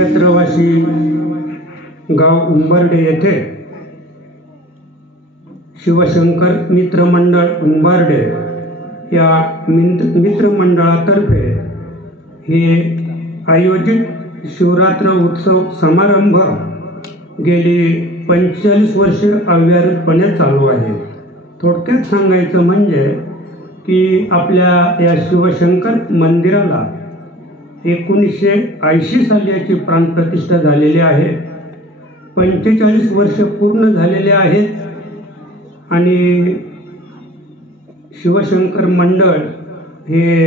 क्षेत्रवासी गाव उंबर्डे येथे शिवशंकर मित्रमंडळ उंबर्डे या मित्रमंडळातर्फे हे आयोजित शिवरात्र उत्सव समारंभ गेली 45 वर्षे अव्याहतपणे चालू आहे। थोडक्यात सांगायचं म्हणजे की आपल्या या शिवशंकर मंदिराला 1980 साली याची प्राणप्रतिष्ठा झालेली आहे। 45 वर्ष पूर्ण झालेले आहेत आणि शिवशंकर मंडळ हे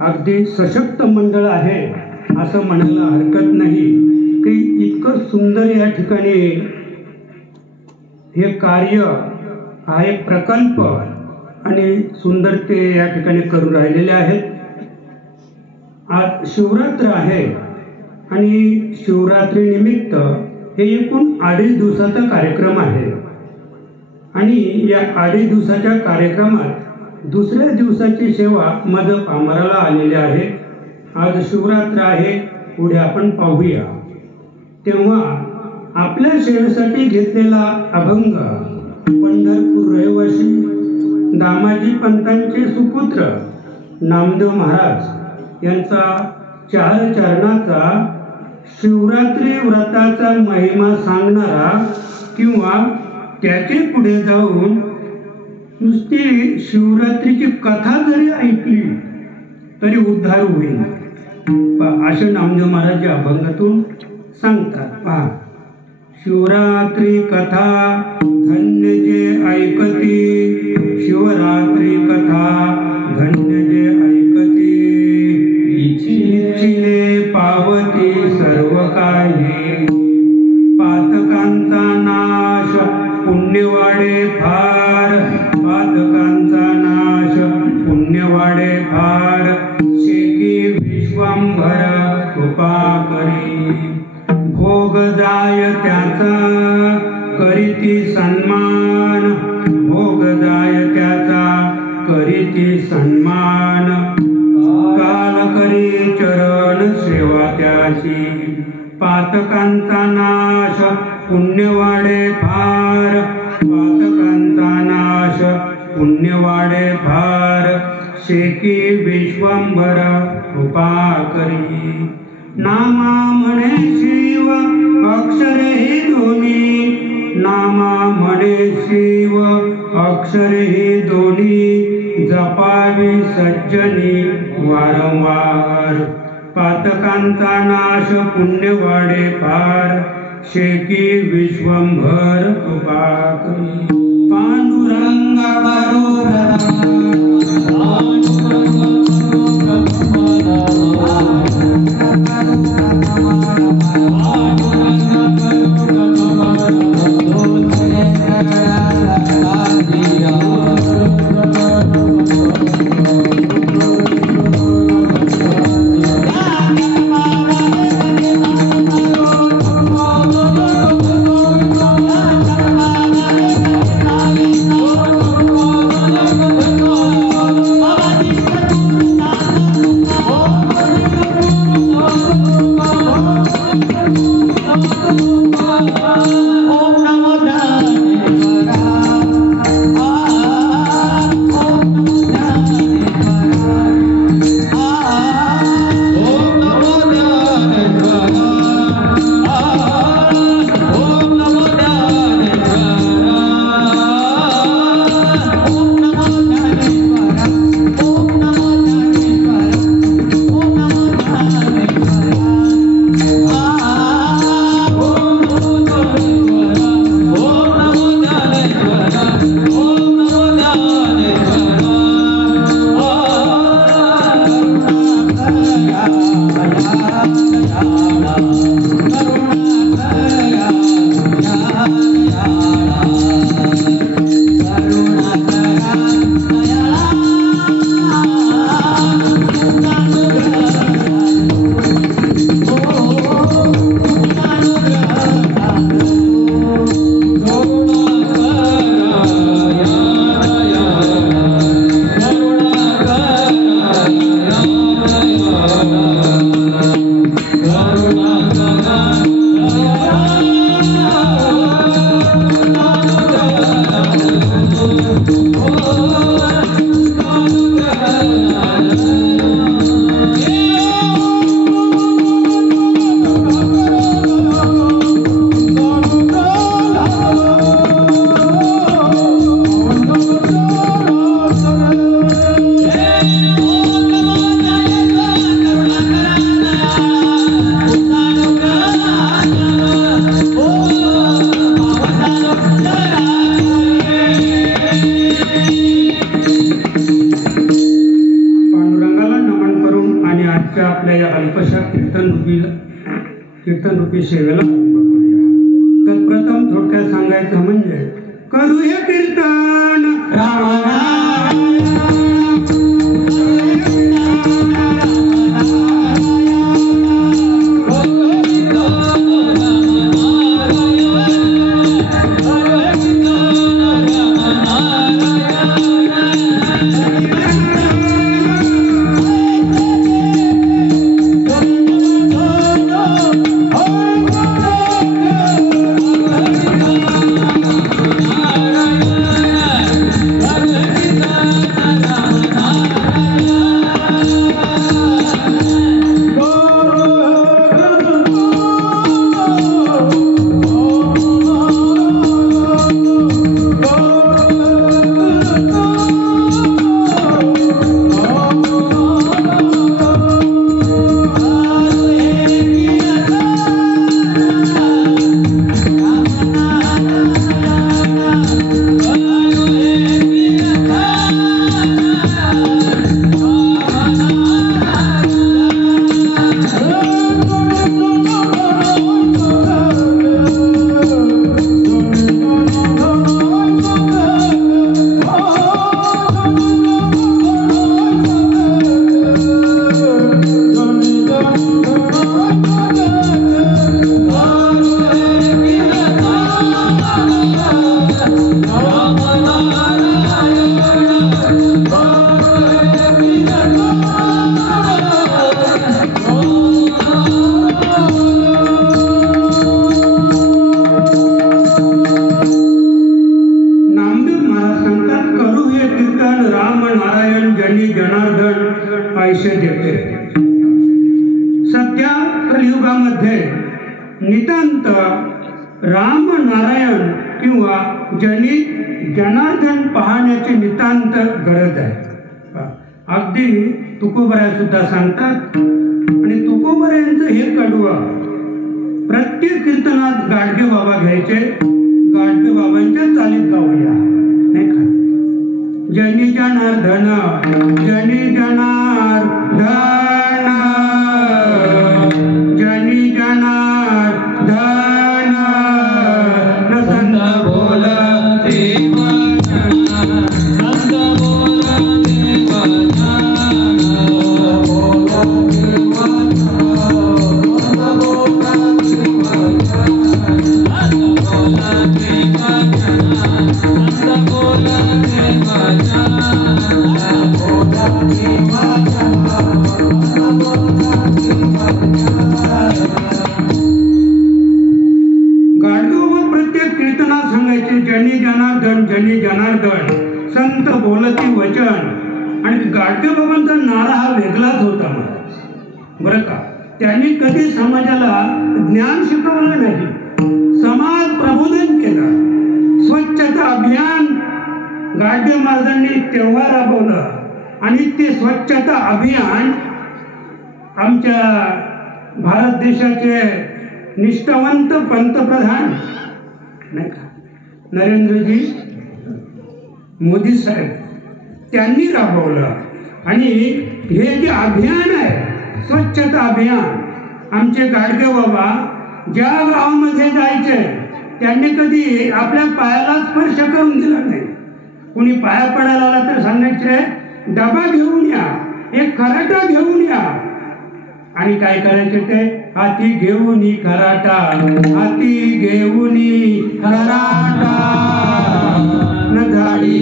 अगदी सशक्त मंडळ आहे असं म्हणायला हरकत नाही की इतकं सुंदर या ठिकाणी हे कार्य हा एक प्रकल्प आणि सुंदर ते या ठिकाणी करून राहिलेले आहेत। आज शिवरात्र आहे आणि शिवरात्री निमित्त हे एकूण 2.5 दिवसाचा कार्यक्रम आहे आणि या 2.5 दिवसाच्या कार्यक्रमात दुसऱ्या दिवसाची सेवा मद पामराला आलेली आहे। आज शिवरात्र आहे, पुढे आपण पाहूया। तेव्हा आपल्या सेवेसाठी घेतलेला अभंग पंढरपूर रहिवासी दामाजी पंतांचे सुपुत्र नामदेव महाराज यांचा 4 चरणाचा शिवरात्री व्रताचा महिमा सांगणारा किंवा त्याचे पुढे जाऊन नुसती शिवरात्रीची कथा जरी ऐकली तरी उद्धार होईल असे नामदेव महाराज या अभंगातून सांगतात। पहा, शिवरात्री कथा धन्य जे ऐकती, शिवरात्री कथा धन्य जे ऐकती, इच्छिले पावती सर्व काही, पातकांचा नाश पुण्य वाढे फार, पातकांचा नाश पुण्य वाढे फार, शेकी विश्वंभर कृपा करी, भोग जाय त्याचा करीती सन्मान, भोग जाय त्याचा करीती सन्मान, काल करी चरण सेवा त्याची, पातकांचा नाश पुण्य वाढे फार, पातकांचा नाश पुण्य वाढे फार, शेकी विश्वंभर कृपा करी, नामा म्हणे शिव अक्षरे ही दोन्ही, नामा म्हणे शिव अक्षरे ही दोन्ही, जपावी सज्जनी वारंवार, पातकांचा नाश पुण्य वाढे फार, शेकी विश्वंभर कृपा करी, पांडुरंग करुणा कीर्तन रूपी सेवेला तर प्रथम थोडक्यात सांगायचं म्हणजे करूया कीर्तन सध्या कलियुगामध्ये नितांत राम नारायण किंवा जनी जनार्दन पाहण्याची नितांत गरज आहे. अगदी तुकोबऱ्या सुद्धा सांगतात आणि तुकोबऱ्यांचं हे कडवं प्रत्येक कीर्तनात गाडगे बाबा घ्यायचे, गाडगे बाबांच्या चालीत गाऊया नाही का. जनी जनार्दन जनी जनार्दन जनी जनार्दन नंद बोलते जनी जनार्दन संत बोलती वचन. आणि गाडगे बाबांचा नारा हा वेगळाच होता बरं का. त्यांनी कधी समाजाला ज्ञान शिकवलं नाही, समाज प्रबोधन केलं. स्वच्छता अभियान गाडगे महाराजांनी तेव्हा राबवलं आणि ते स्वच्छता अभियान आमच्या भारत देशाचे निष्ठावंत पंतप्रधान नाही का नरेंद्रजी मोदी साहेब त्यांनी राबवलं. आणि हे जे अभियान आहे स्वच्छता अभियान, आमचे गाडगे बाबा ज्या गावामध्ये जायचे त्यांनी कधी आपल्या पायाला स्पर्श करून दिला नाही. कुणी पाया पडायला आला तर सांगायचे डबा घेऊन या, एक खराटा घेऊन या. आणि काय करायचे ते हाती घेऊन खराटा, हाती घेऊन खराटा न झाडी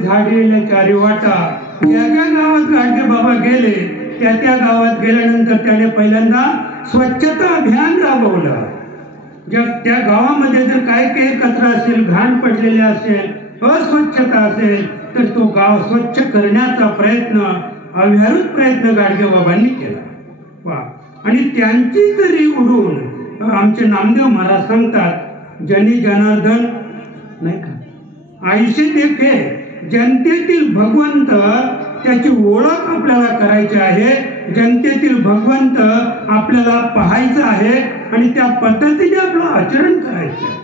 झाडलेल्या चारी वाटा. त्या गावात गाडगे बाबा गेले, त्या गावात गेल्यानंतर त्याने पहिल्यांदा स्वच्छता अभियान राबवलं. त्या गावामध्ये जर काय काही कचरा असेल, घाण पडलेले असेल, अस्वच्छता असेल तर तो गाव स्वच्छ करण्याचा प्रयत्न, अव्याहत प्रयत्न गाडगे बाबांनी केला. आणि त्यांची जरी उडून आमचे नामदेव महाराज सांगतात, जनी जनार्दन नाही का आयशे देखे, जनतेतील भगवंत त्याची ओळख आपल्याला करायची आहे, जनतेतील भगवंत आपल्याला पाहायचं आहे आणि त्या पद्धतीने आपलं आचरण करायचं आहे.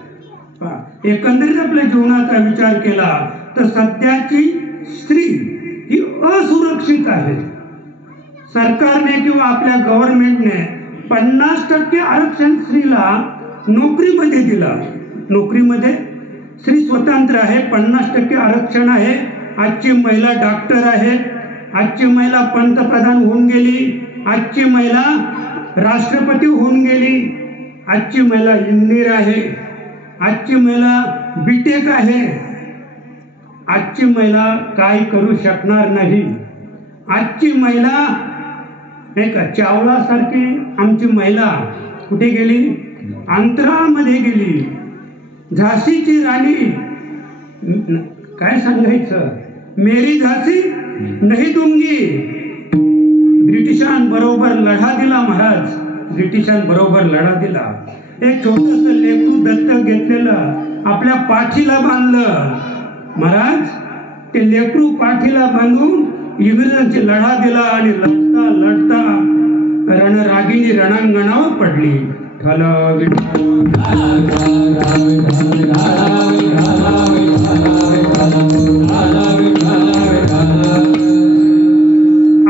एकंदरीत आपल्या जीवनाचा विचार केला तर सध्याची स्त्री ही असुरक्षित आहे. सरकारने किंवा आपल्या गव्हर्नमेंटने 50% आरक्षण स्त्रीला नोकरीमध्ये दिला. नोकरीमध्ये स्त्री स्वतंत्र आहे, 50% आरक्षण आहे. आजची महिला डॉक्टर आहे, आजची महिला पंतप्रधान होऊन गेली, आजची महिला राष्ट्रपती होऊन गेली, आजची महिला इंजिनियर आहे, आजची महिला बीटेक आहे. आजची महिला काय करू शकणार नाही. आजची महिला नाही का चावला सारखी आमची महिला कुठे गेली, अंतराळमध्ये गेली. झाशीची राणी काय सांगायचं, मेरी झाशी नाही दूंगी. ब्रिटिशांबरोबर लढा दिला महाराज, ब्रिटिशांबरोबर लढा दिला. एक छोटस लेकरू दत्तक घेतलेलं आपल्या पाठीला बांधलं महाराज. ते लेकरू पाठीला बांधून इंग्रजांची लढा दिला आणि लढता लढता रणरागिणी रणांगणावर पडली.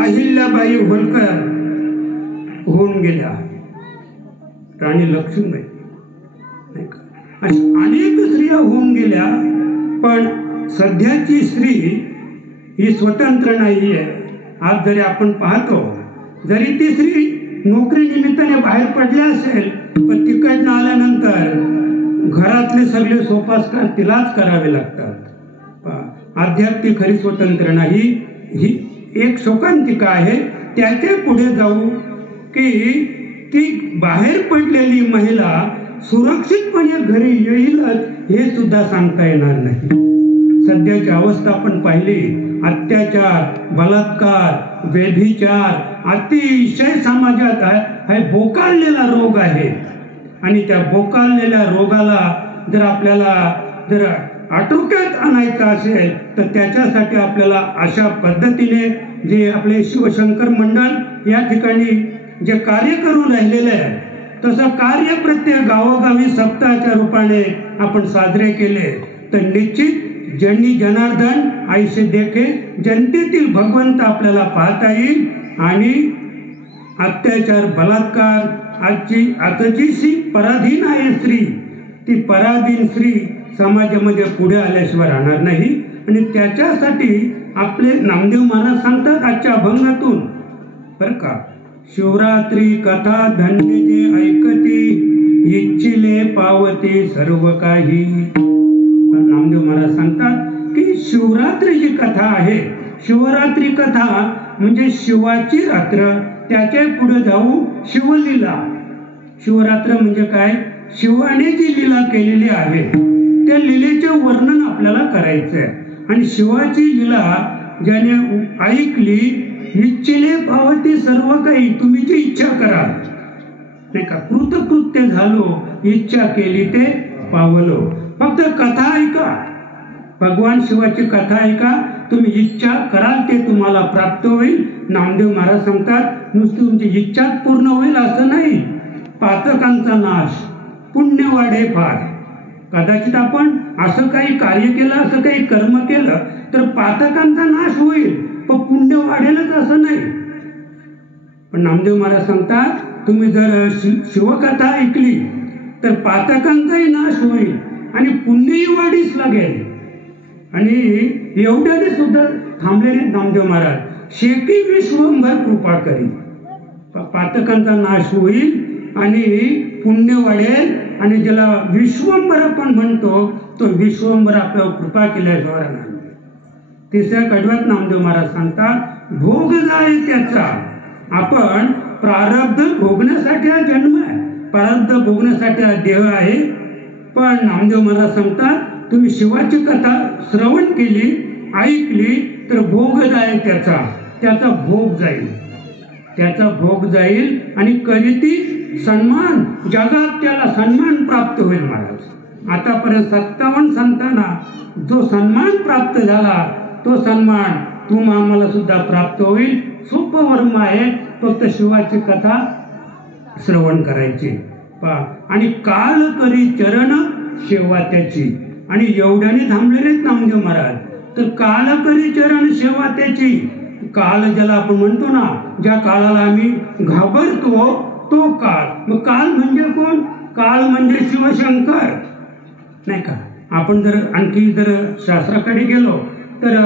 अहिल्याबाई होळकर होऊन गेल्या, राणी लक्ष्मीबाई अनेक स्त्रिया होऊन गेल्या. पण सध्याची स्त्री ही स्वतंत्र नाहीये. आज जरी आपण पाहतो, जरी ती स्त्री नोकरी निमित्ताने बाहेर पडली असेल, पण तिकडनं आल्यानंतर घरातले सगळे सोपास्कार तिलाच करावे लागतात. अद्याप ती खरी स्वतंत्र नाही. ही एक शोकांतिका आहे. त्याच्या पुढे जाऊ की ती बाहेर पडलेली महिला सुरक्षितपणे घरी येईलच हे सुद्धा सांगता येणार नाही. सध्याची अवस्था आपण पाहिली, अत्याचार, बलात्कार, व्यभिचार अतिशय समाजात हा बोकाळलेला रोग आहे. आणि त्या बोकाळलेल्या रोगाला जर आपल्याला जर आटोक्यात आणायचं असेल तर त्याच्यासाठी आपल्याला अशा पद्धतीने जे आपले शिवशंकर मंडळ या ठिकाणी जे कार्य करून राहिलेले आहे, तसं कार्य प्रत्येक गावोगावी सप्ताहाच्या रूपाने आपण साजरे केले तर निश्चित जनी जनार्दन आयशे देखे, जनतेतील भगवंत आपल्याला पाहता येईल. आणि अत्याचार, बलात्कार आजची पराधीन आहे स्त्री, ती पराधीन स्त्री समाजामध्ये पुढे आल्याशिवाय राहणार नाही. आणि त्याच्यासाठी आपले नामदेव महाराज सांगतात आजच्या अभंगातून बरं का, शिवरात्री कथा धन्य जे ऐकती, इच्छिले पावते सर्व काही. नामदेव महाराज सांगतात की शिवरात्री जी कथा आहे, शिवरात्री कथा म्हणजे शिवाची रात्र, त्याच्या पुढे जाऊ शिवलीला. शिवरात्र म्हणजे काय, शिवाने जी लीला केलेली आहे त्या लीलेचे वर्णन आपल्याला करायचं आहे. आणि शिवाची लीला ज्याने ऐकली, इच्छिले पावती सर्व काही, तुम्ही जी इच्छा करा नाही का, कृतकृत्य झालो, इच्छा केली ते पावलो. फक्त कथा ऐका, भगवान शिवाची कथा ऐका, तुम्ही इच्छा कराल ते तुम्हाला प्राप्त होईल. नामदेव महाराज सांगतात नुसती तुमची इच्छाच पूर्ण होईल असं नाही, पातकांचा नाश, पुण्य वाढे फार. कदाचित आपण असं काही कार्य केलं, असं काही कर्म केलं तर पातकांचा नाश होईल, पण पुण्य वाढेलच असं नाही. पण नामदेव महाराज सांगतात तुम्ही जर शिवकथा ऐकली तर पातकांचाही नाश होईल आणि पुण्यही वाढीस लागेल. आणि एवढ्याने सुद्धा थांबलेले नामदेव महाराज, शेकी विश्वंभर कृपा करी. पातकांचा नाश होईल आणि पुण्य वाढेल. आणि ज्याला विश्वंभर आपण म्हणतो तो विश्वंभर आपल्यावर कृपा केल्याशिवाय राहणार नाही. तिसऱ्या कडव्यात नामदेव महाराज सांगतात भोग जाय त्याचा. आपण प्रारब्ध भोगण्यासाठी हा जन्म आहे, प्रारब्ध भोगण्यासाठी हा देह आहे. पण नामदेव महाराज सांगतात तुम्ही शिवाची कथा श्रवण केली, ऐकली तर भोग जाय त्याचा, त्याचा भोग जाईल, त्याचा भोग जाईल. आणि करीती सन्मान, जगात त्याला सन्मान प्राप्त होईल महाराज. आतापर्यंत 57 संतांना जो सन्मान प्राप्त झाला तो सन्मान आम्हाला सुद्धा प्राप्त होईल. सोपं वर्म आहे, फक्त शिवाची कथा श्रवण करायची आणि काल करी चरण सेवा त्याची. आणि एवढ्याने थांबलेलेच नामदेव महाराज. तर काल करी चरण सेवा त्याची. काल ज्याला आपण म्हणतो ना, ज्या काळाला आम्ही घाबरतो तो काळ. मग काल म्हणजे कोण? काळ म्हणजे शिवशंकर नाही का. आपण जर आणखी जर शास्त्राकडे गेलो तर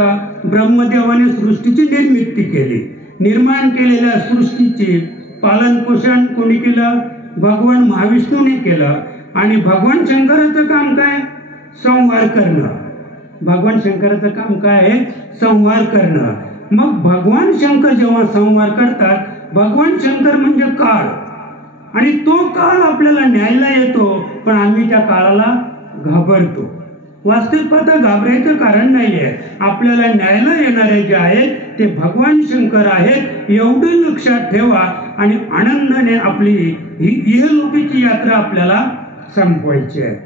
ब्रह्मदेवाने सृष्टीची निर्मिती केली. निर्माण केलेल्या सृष्टीची पालन पोषण कोणी केलं? भगवान महाविष्णूने केलं. आणि भगवान शंकराचं काम काय? संहार करणं. भगवान शंकराचं काम काय आहे? संहार करणं. मग भगवान शंकर जेव्हा संहार करतात, भगवान शंकर म्हणजे काळ आणि तो काळ आपल्याला न्यायला येतो, पण आम्ही त्या काळाला घाबरतो. वास्तविक पाहता घाबरायचं कारण नाहीये. आपल्याला न्यायला येणारे जे आहेत ते भगवान शंकर आहेत, एवढं लक्षात ठेवा. आणि आनंदाने आपली ही इहलोकीची यात्रा आपल्याला संपवायची आहे.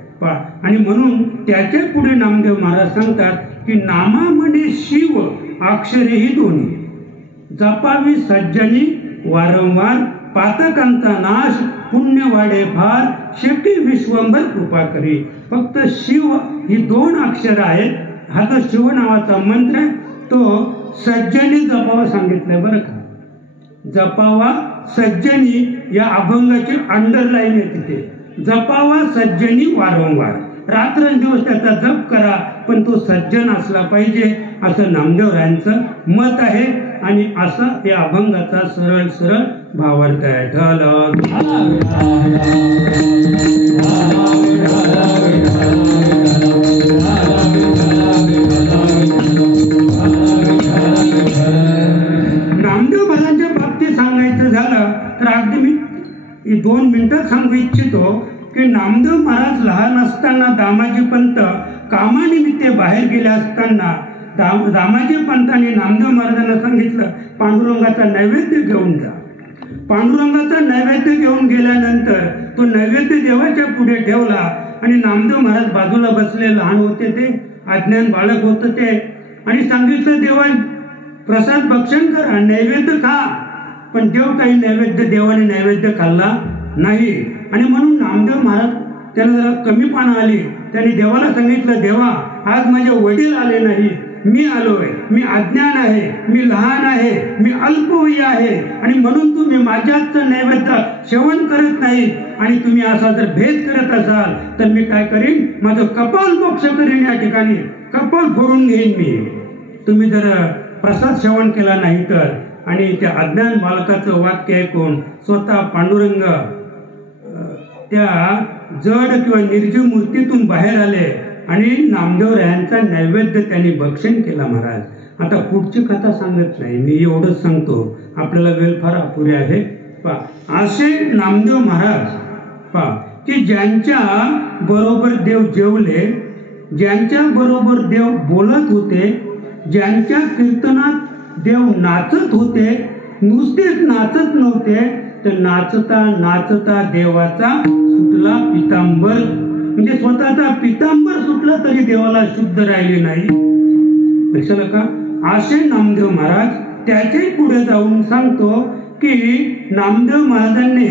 आणि म्हणून त्याच्या पुढे नामदेव महाराज सांगतात की नामामध्ये शिव अक्षरेही दोन्ही, जपावी सज्जनी वारंवार, पातकांचा नाश पुण्य वाढे फार, शेवटी विश्वंभर कृपा करी. फक्त शिव ही 2 अक्षर आहेत. हा जो शिव नावाचा मंत्र आहे तो सज्जनी जपावा सांगितलंय बरं का. जपावा सज्जनी या अभंगाची अंडरलाईन आहे तिथे. जपावा सज्जनी वारंवार, रात्रंदिवस त्याचा जप करा, पण तो सज्जन असला पाहिजे असं नामदेवरायांचं मत आहे. आणि असा या अभंगाचा सरळ सरळ भावार्थ आहे. नामदेव महाराजांच्या बाबतीत सांगायचं झालं तर अगदी मी 2 मिनिटात सांगू इच्छितो की नामदेव महाराज लहान असताना दामाजी पंत कामानिमित्त बाहेर गेले असताना दामाजी पंतांनी नामदेव महाराजांना सांगितलं पांडुरंगाचा नैवेद्य घेऊन जा. पांडुरंगाचा नैवेद्य घेऊन गेल्यानंतर तो नैवेद्य देवाच्या पुढे ठेवला आणि नामदेव महाराज बाजूला बसले, लहान होते ते, अज्ञान बालक होतं ते, आणि सांगितलं देवा प्रसाद भक्षण करा, नैवेद्य खा. पण देव काही नैवेद्य, देवाने नैवेद्य खाल्ला नाही. आणि म्हणून नामदेव महाराज त्याला जरा कमीपणा आली. त्यांनी देवाला सांगितलं, देवा आज माझे वडील आले नाही, मी आलोय, मी अज्ञान आहे, मी लहान आहे, मी अल्पवयी आहे, आणि म्हणून तुम्ही माझ्याच नैवेद्य सेवन करत नाही. आणि तुम्ही असा जर भेद करत असाल तर मी काय करीन? माझं कपाल मोक्ष करीन, या ठिकाणी कपाल फोडून घेईन मी, तुम्ही जर प्रसाद सेवन केला नाही तर. आणि त्या अज्ञान बालकाचं वाक्य ऐकून स्वतः पांडुरंग त्या जड किंवा निर्जीव मूर्तीतून बाहेर आले आणि नामदेवरायांचा नैवेद्य त्यांनी भक्षण केला महाराज. आता पुढची कथा सांगत नाही मी, एवढंच सांगतो, आपल्याला वेळ फार अपुरी आहे. असे नामदेव महाराज की ज्यांच्या बरोबर देव जेवले, ज्यांच्या बरोबर देव बोलत होते, ज्यांच्या कीर्तनात देव नाचत होते, नुसतेच नाचत नव्हते तर नाचता नाचता देवाचा सुटला पितांबर, म्हणजे स्वतःचा पितांबर सुटला तरी देवाला शुद्ध राहिले नाही. लक्षात का? असे नामदेव महाराज. त्याच्याही पुढे जाऊन सांगतो की नामदेव महाराजांनी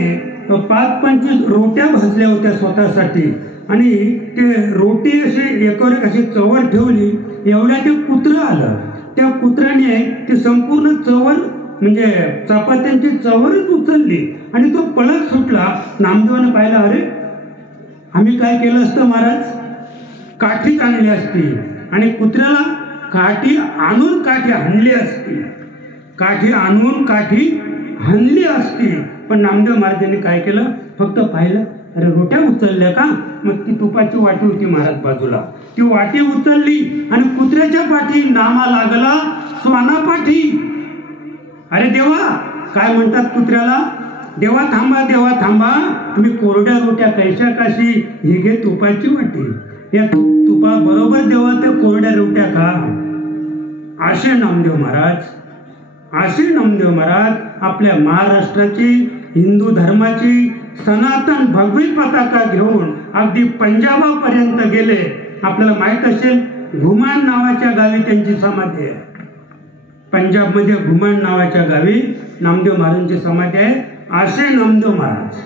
5-25 रोट्या भाजल्या होत्या स्वतःसाठी, आणि ते रोटी असे एकावर अशी चवर ठेवली, एवढ्या ते कुत्रं आलं. त्या कुत्र्याने ते संपूर्ण चवर म्हणजे चपात्यांची चवरच उचलली आणि तो पळत सुटला. नामदेवाने पाहिलं, अरे आम्ही काय केलं असतं महाराज? काठीच आणली असती आणि कुत्र्याला काठी आणून काठी हाणली असती, काठी आणून काठी हाणली असती. पण नामदेव महाराजांनी काय केलं? फक्त पाहिलं, अरे रोट्या उचलल्या का? मग ती तुपाची वाटी होती महाराज बाजूला, ती वाटी उचलली आणि कुत्र्याच्या पाठी नामा लागला स्वाना पाठी. अरे देवा, काय म्हणतात कुत्र्याला? देवा थांबा, देवा थांबा, तुम्ही कोरड्या रोट्या कैशा काशी, ही घे तुपाची वाटी, या तुपा बरोबर देवा तर कोरड्या रोट्या खा. असे नामदेव महाराज, असे नामदेव महाराज आपल्या महाराष्ट्राची, हिंदू धर्माची, सनातन भगवी पताका घेऊन अगदी पंजाबापर्यंत गेले. आपल्याला माहित असेल घुमान नावाच्या गावी त्यांची समाधी आहे. पंजाबमध्ये घुमान नावाच्या गावी नामदेव महाराजांची समाधी आहे. असे नामदेव महाराज,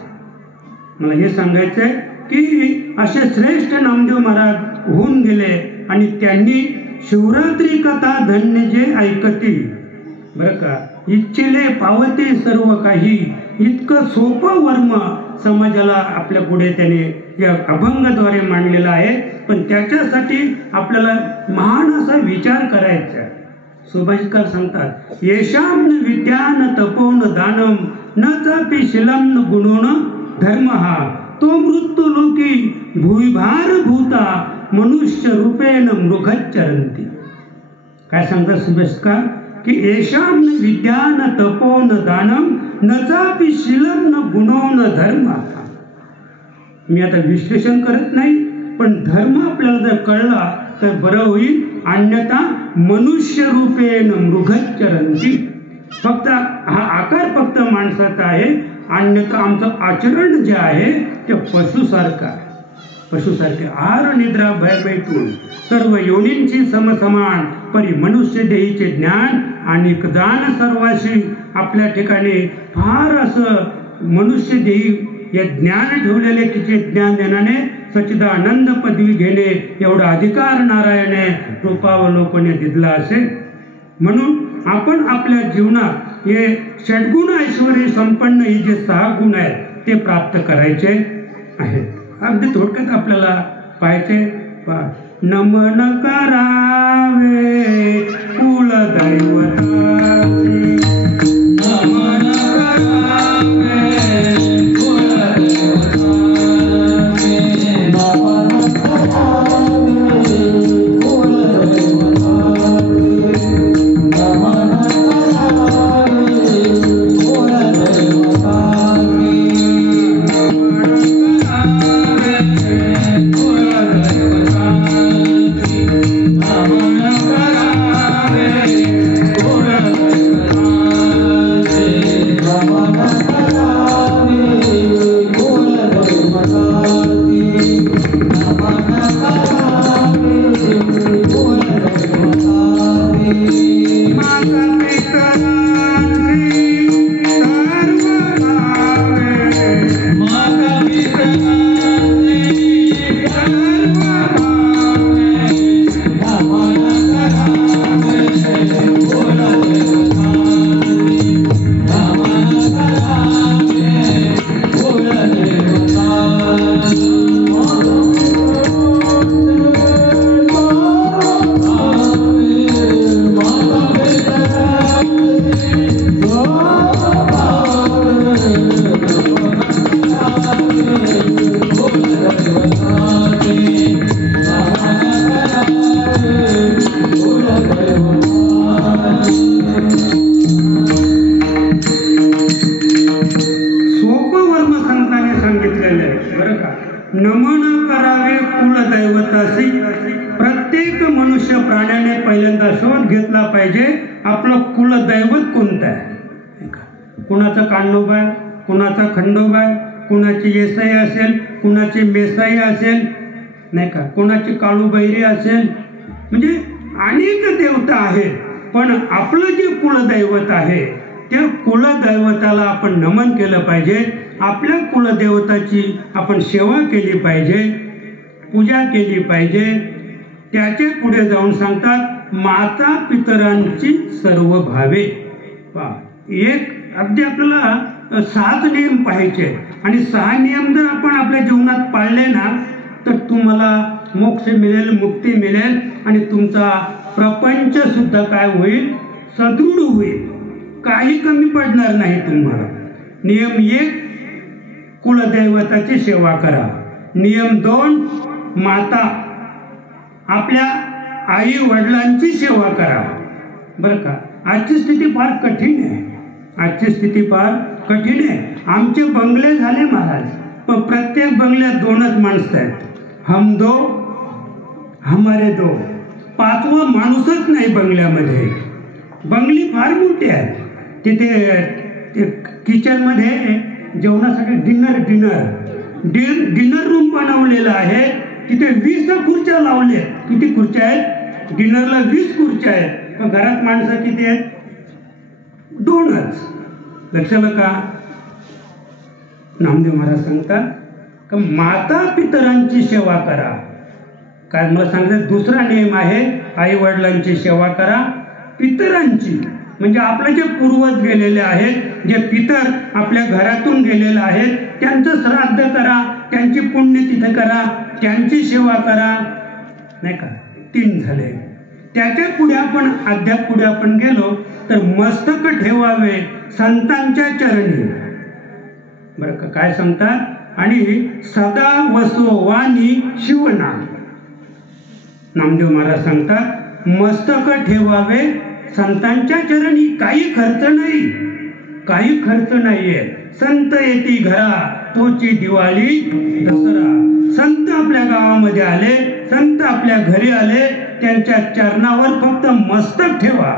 मला हे सांगायचंय की असे श्रेष्ठ नामदेव महाराज होऊन गेले आणि त्यांनी शिवरात्री कथा धन्य जे ऐकती, बरं का, इच्छिले पावते सर्व काही, इतकं सोपं वर्म समाजाला आपल्या पुढे त्याने या अभंगाद्वारे मांडलेला आहे. पण त्याच्यासाठी आपल्याला महान असा विचार करायचा. सुभाषितकार सांगतात, येशाम विद्यान तपोन दानम न चापी शिलम गुणोन धर्म, हा तो मृत्यू लोकी भूविभार भूता मनुष्य रूपेण मृगचरंती. काय सांगतात सुभाषितकार की येशाम विद्यान तपोन दानम न चापी शिलम गुणोन धर्म. मी आता विश्लेषण करत नाही, पण धर्म आपल्याला जर कळला तर बरं होईल. अन्यथा मनुष्य रूपेण मृगचरंती. फक्त हा आकार फक्त माणसाचा आहे, अन्यथा आमचं आचरण जे आहे ते पशुसारखं. आहार निद्रा भय बैठून सर्व योनींची समसमान, परी मनुष्य देहीचे ज्ञान आणि दान सर्वाशी. आपल्या ठिकाणी फार असं मनुष्य देही हे ज्ञान ठेवलेले, तिचे ज्ञान देण्याने सच्चिदानंद पदवी घेणे एवढा अधिकार नारायणे रूपावलोकने दिला असेल. म्हणून आपण आपल्या जीवनात हे षड्गुण ऐश्वर्य संपन्न हे जे 6 गुण आहेत ते प्राप्त करायचे आहेत. अगदी थोडक्यात आपल्याला पाहायचे. नमन करावे कुलदैवतासी, नमन करावे प्रत्येक मनुष्य प्राण्याने पहिल्यांदा शोध घेतला पाहिजे आपलं कुलदैवत कोणतं आहे. कुणाचा कांडोबा आहे, कुणाचा खंडोबा आहे, कुणाची येसाई असेल, कुणाची मेसाई असेल, नाही का, कुणाची काळूबैरी असेल. म्हणजे अनेक देवता आहेत, पण आपलं जे कुलदैवत आहे त्या कुलदैवताला आपण नमन केलं पाहिजे. आपल्या कुलदेवताची आपण सेवा केली पाहिजे, पूजा केली पाहिजे. त्याचे पुढे जाऊन सांगतात माता पितरांची सर्व भावे. एक अगदी आपल्याला 7 नियम पाहिजे आणि 6 नियम जर आपण आपल्या जीवनात पाळले ना तर तुम्हाला मोक्ष मिळेल, मुक्ती मिळेल आणि तुमचा प्रपंच सुद्धा काय होईल, सदृढ होईल, काही कमी पडणार नाही तुम्हाला. नियम 1 कुलदैवताची सेवा करा. नियम 2 माता आपल्या आई वडिलांची सेवा करा. बरं का, आजची स्थिती फार कठीण आहे, आजची स्थिती फार कठीण आहे. आमचे बंगले झाले महाराज, पण प्रत्येक बंगल्यात 2च माणसं आहेत, हम दो हमारे दो. 5वा माणूसच नाही बंगल्यामध्ये. बंगली फार मोठी आहे, तिथे किचनमध्ये जेवणासाठी डिनर रूम बनवलेला आहे. तिथे 20 खुर्च्या लावल्या. किती खुर्च्या आहेत? डिनरला 20 खुर्च्या आहेत. पण घरात माणसं किती आहेत? 2च. लक्षात का? नामदेव महाराज सांगतात का माता पितरांची सेवा करा. काय मला सांगतात? दुसरा नियम आहे आई वडिलांची सेवा करा. पितरांची म्हणजे आपले जे पूर्वज गेलेले आहेत, जे पितर आपल्या घरातून गेलेले आहेत, त्यांचं श्राद्ध करा, त्यांची पुण्यतिथी करा, त्यांची सेवा करा. नाही का? 3 झाले. त्याच्या पुढे आपण गेलो तर मस्तक ठेवावे संतांच्या चरणी. बरं का? काय सांगतात? आणि सदा वसो वाणी शिवनाम. नामदेव महाराज सांगतात मस्तक ठेवावे संतांच्या चरणी. काही खर्च नाहीये. संत येती घरा तोची दिवाळी दसरा. संत आपल्या गावामध्ये आले, संत आपल्या घरी आले, त्यांच्या चरणावर फक्त मस्तक ठेवा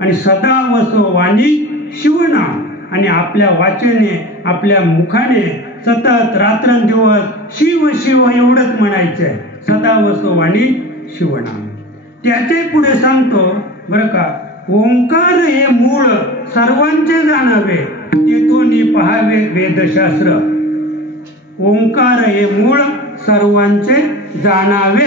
आणि सदा वसो वाणी शिवनाम. आणि आपल्या वाचेने, आपल्या मुखाने सतत रात्रंदिवस शिव शिव एवढंच म्हणायचंय. सदा वसो वाणी शिवनाम. त्याचे पुढे सांगतो बरं का, ओंकार हे मूळ सर्वांचे जाणावे, तेथोनी पहावे वेदशास्त्र. ओंकार हे मूळ सर्वांचे जाणावे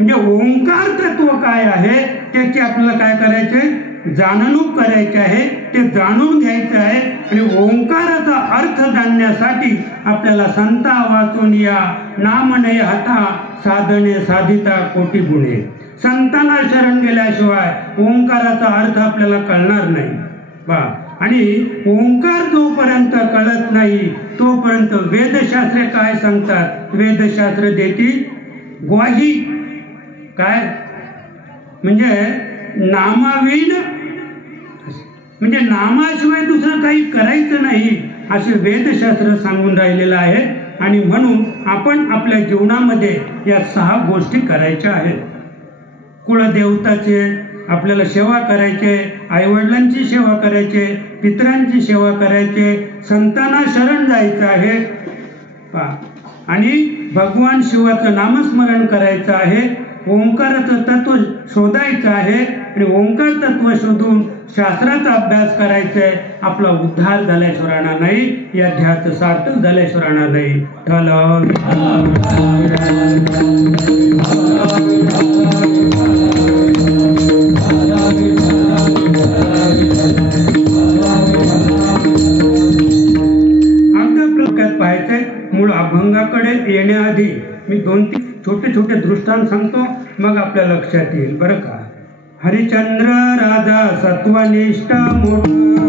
म्हणजे ओंकार तत्व काय आहे त्याची आपल्याला काय करायचे? जाणणूक करायची आहे. ते जाणून घ्यायचं आहे. आणि ओंकाराचा अर्थ जाणण्यासाठी आपल्याला संता वाचून या नामनय हता साधने साधिता कोटी गुणे. संतांना शरण गेल्याशिवाय ओंकाराचा अर्थ आपल्याला कळणार नाही. आणि ओंकार जोपर्यंत कळत नाही तोपर्यंत वेदशास्त्रे काय सांगतात? वेदशास्त्र देतील ग्वाही. काय म्हणजे नामाविन म्हणजे नामाशिवाय दुसरं काही करायचं नाही असे वेदशास्त्र सांगून राहिलेलं आहे. आणि म्हणून आपण आपल्या जीवनामध्ये या 6 गोष्टी करायच्या आहेत. कुळदेवताचे आपल्याला सेवा करायचे, आईवडिलांची सेवा करायचे, पितरांची सेवा करायचे, संतांना शरण जायचं आहे आणि भगवान शिवाचं नामस्मरण करायचं आहे. ओंकाराचं तत्व शोधायचं आहे आणि ओंकार तत्व शोधून शास्त्राचा अभ्यास करायचा आहे. आपला उद्धार झाल्याशिवाय राहणार नाही. या ध्याचं सार्थक झाल्याशिवाय राहणार नाही. पाहायचंय. मूळ अभंगाकडे येण्याआधी मी 2-3 छोटे दृष्टांत सांगतो, मग आपल्या लक्षात येईल. बरं का? हरिचंद्र राजा सत्वनिष्ठ मोठा.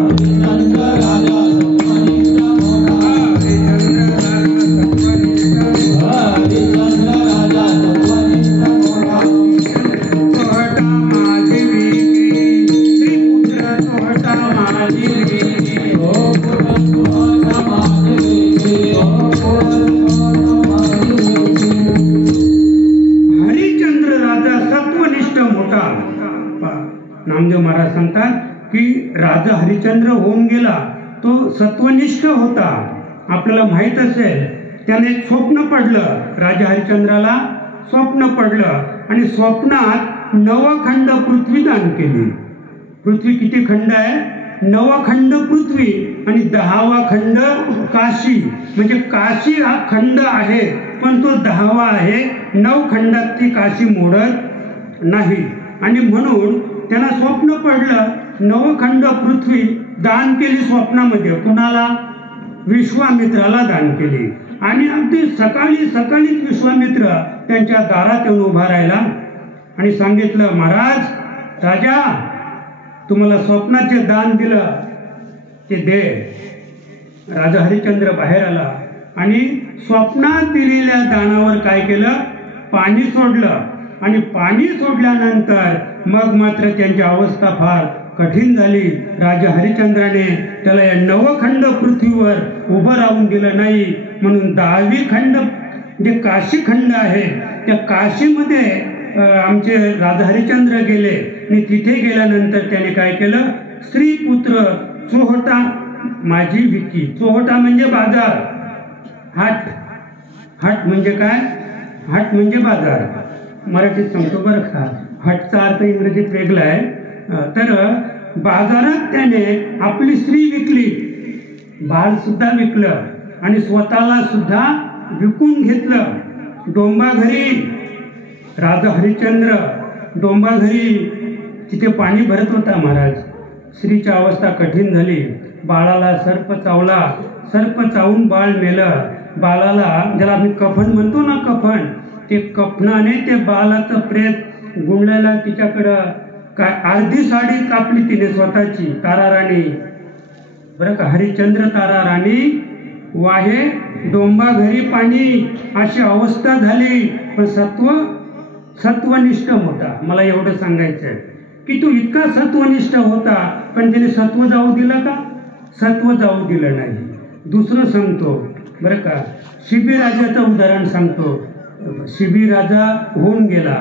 नामदेव महाराज सांगतात की राजा हरिश्चंद्र होऊन गेला, तो सत्वनिष्ठ होता. आपल्याला माहित असेल, त्याने एक स्वप्न पडलं. राजा हरिश्चंद्राला स्वप्न पडलं आणि स्वप्नात 9 खंड पृथ्वी दान केली. पृथ्वी किती खंड आहे? 9 खंड पृथ्वी आणि 10वा खंड काशी. म्हणजे काशी हा खंड आहे पण तो 10वा आहे. 9 खंडात ती काशी मोडत नाही. आणि म्हणून त्यांना स्वप्न पडलं, 9 खंड पृथ्वी दान केली स्वप्नामध्ये. कुणाला? विश्वामित्राला दान केली. आणि अगदी सकाळीच विश्वामित्र त्यांच्या दारात येऊन उभा राहिला आणि सांगितलं, महाराज राजा, तुम्हाला स्वप्नाचे दान दिलं ते दे. राजा हरिश्चंद्र बाहेर आला आणि स्वप्नात दिलेल्या दानावर काय केलं? पाणी सोडलं. आणि पाणी सोडल्यानंतर मग मात्र त्यांची अवस्था फार कठीण झाली. राजा हरिश्चंद्राने त्याला या 9 खंड पृथ्वीवर उभं राहून दिलं नाही. म्हणून 10वी खंड जे काशी खंड आहे, त्या काशीमध्ये आमचे राजा हरिश्चंद्र गेले आणि तिथे गेल्यानंतर त्याने काय केलं? स्त्रीपुत्र चोहटा माझी विकी. चोहोटा म्हणजे बाजार, हाट. हाट म्हणजे काय? हाट म्हणजे बाजार. मराठीत सांगतो बरं का, हाटचा अर्थ इंग्रजीत वेगळा आहे. तर बाजारात त्याने आपली स्त्री विकली, बाळ सुद्धा विकलं आणि स्वतःला सुद्धा विकून घेतलं. डोंबा घरी, राजा हरिश्चंद्र डोंबा घरी, तिथे पाणी भरत होता महाराज. स्त्रीची अवस्था कठीण झाली. बाळाला सर्प चावला, सर्प चावून बाळ मेलं. बाळाला, ज्याला आम्ही कफन म्हणतो ना, कफन, ते कफनाने ते बाळाचं प्रेत गुंडलेला. तिच्याकडं काय अर्धी साडी कापली तिने स्वतःची. ताराराणी बरं का, हरिश्चंद्र ताराराणी वाहे डोंबा घरी पाणी, अशी अवस्था झाली. पण सत्वनिष्ठ होता. मला एवढं सांगायचं आहे की तो इतका सत्वनिष्ठ होता, पण त्याने सत्व जाऊ दिलं का? सत्व जाऊ दिलं नाही. दुसरं सांगतो बरं का, शिबी राजाचं उदाहरण सांगतो. शिबी राजा होऊन गेला.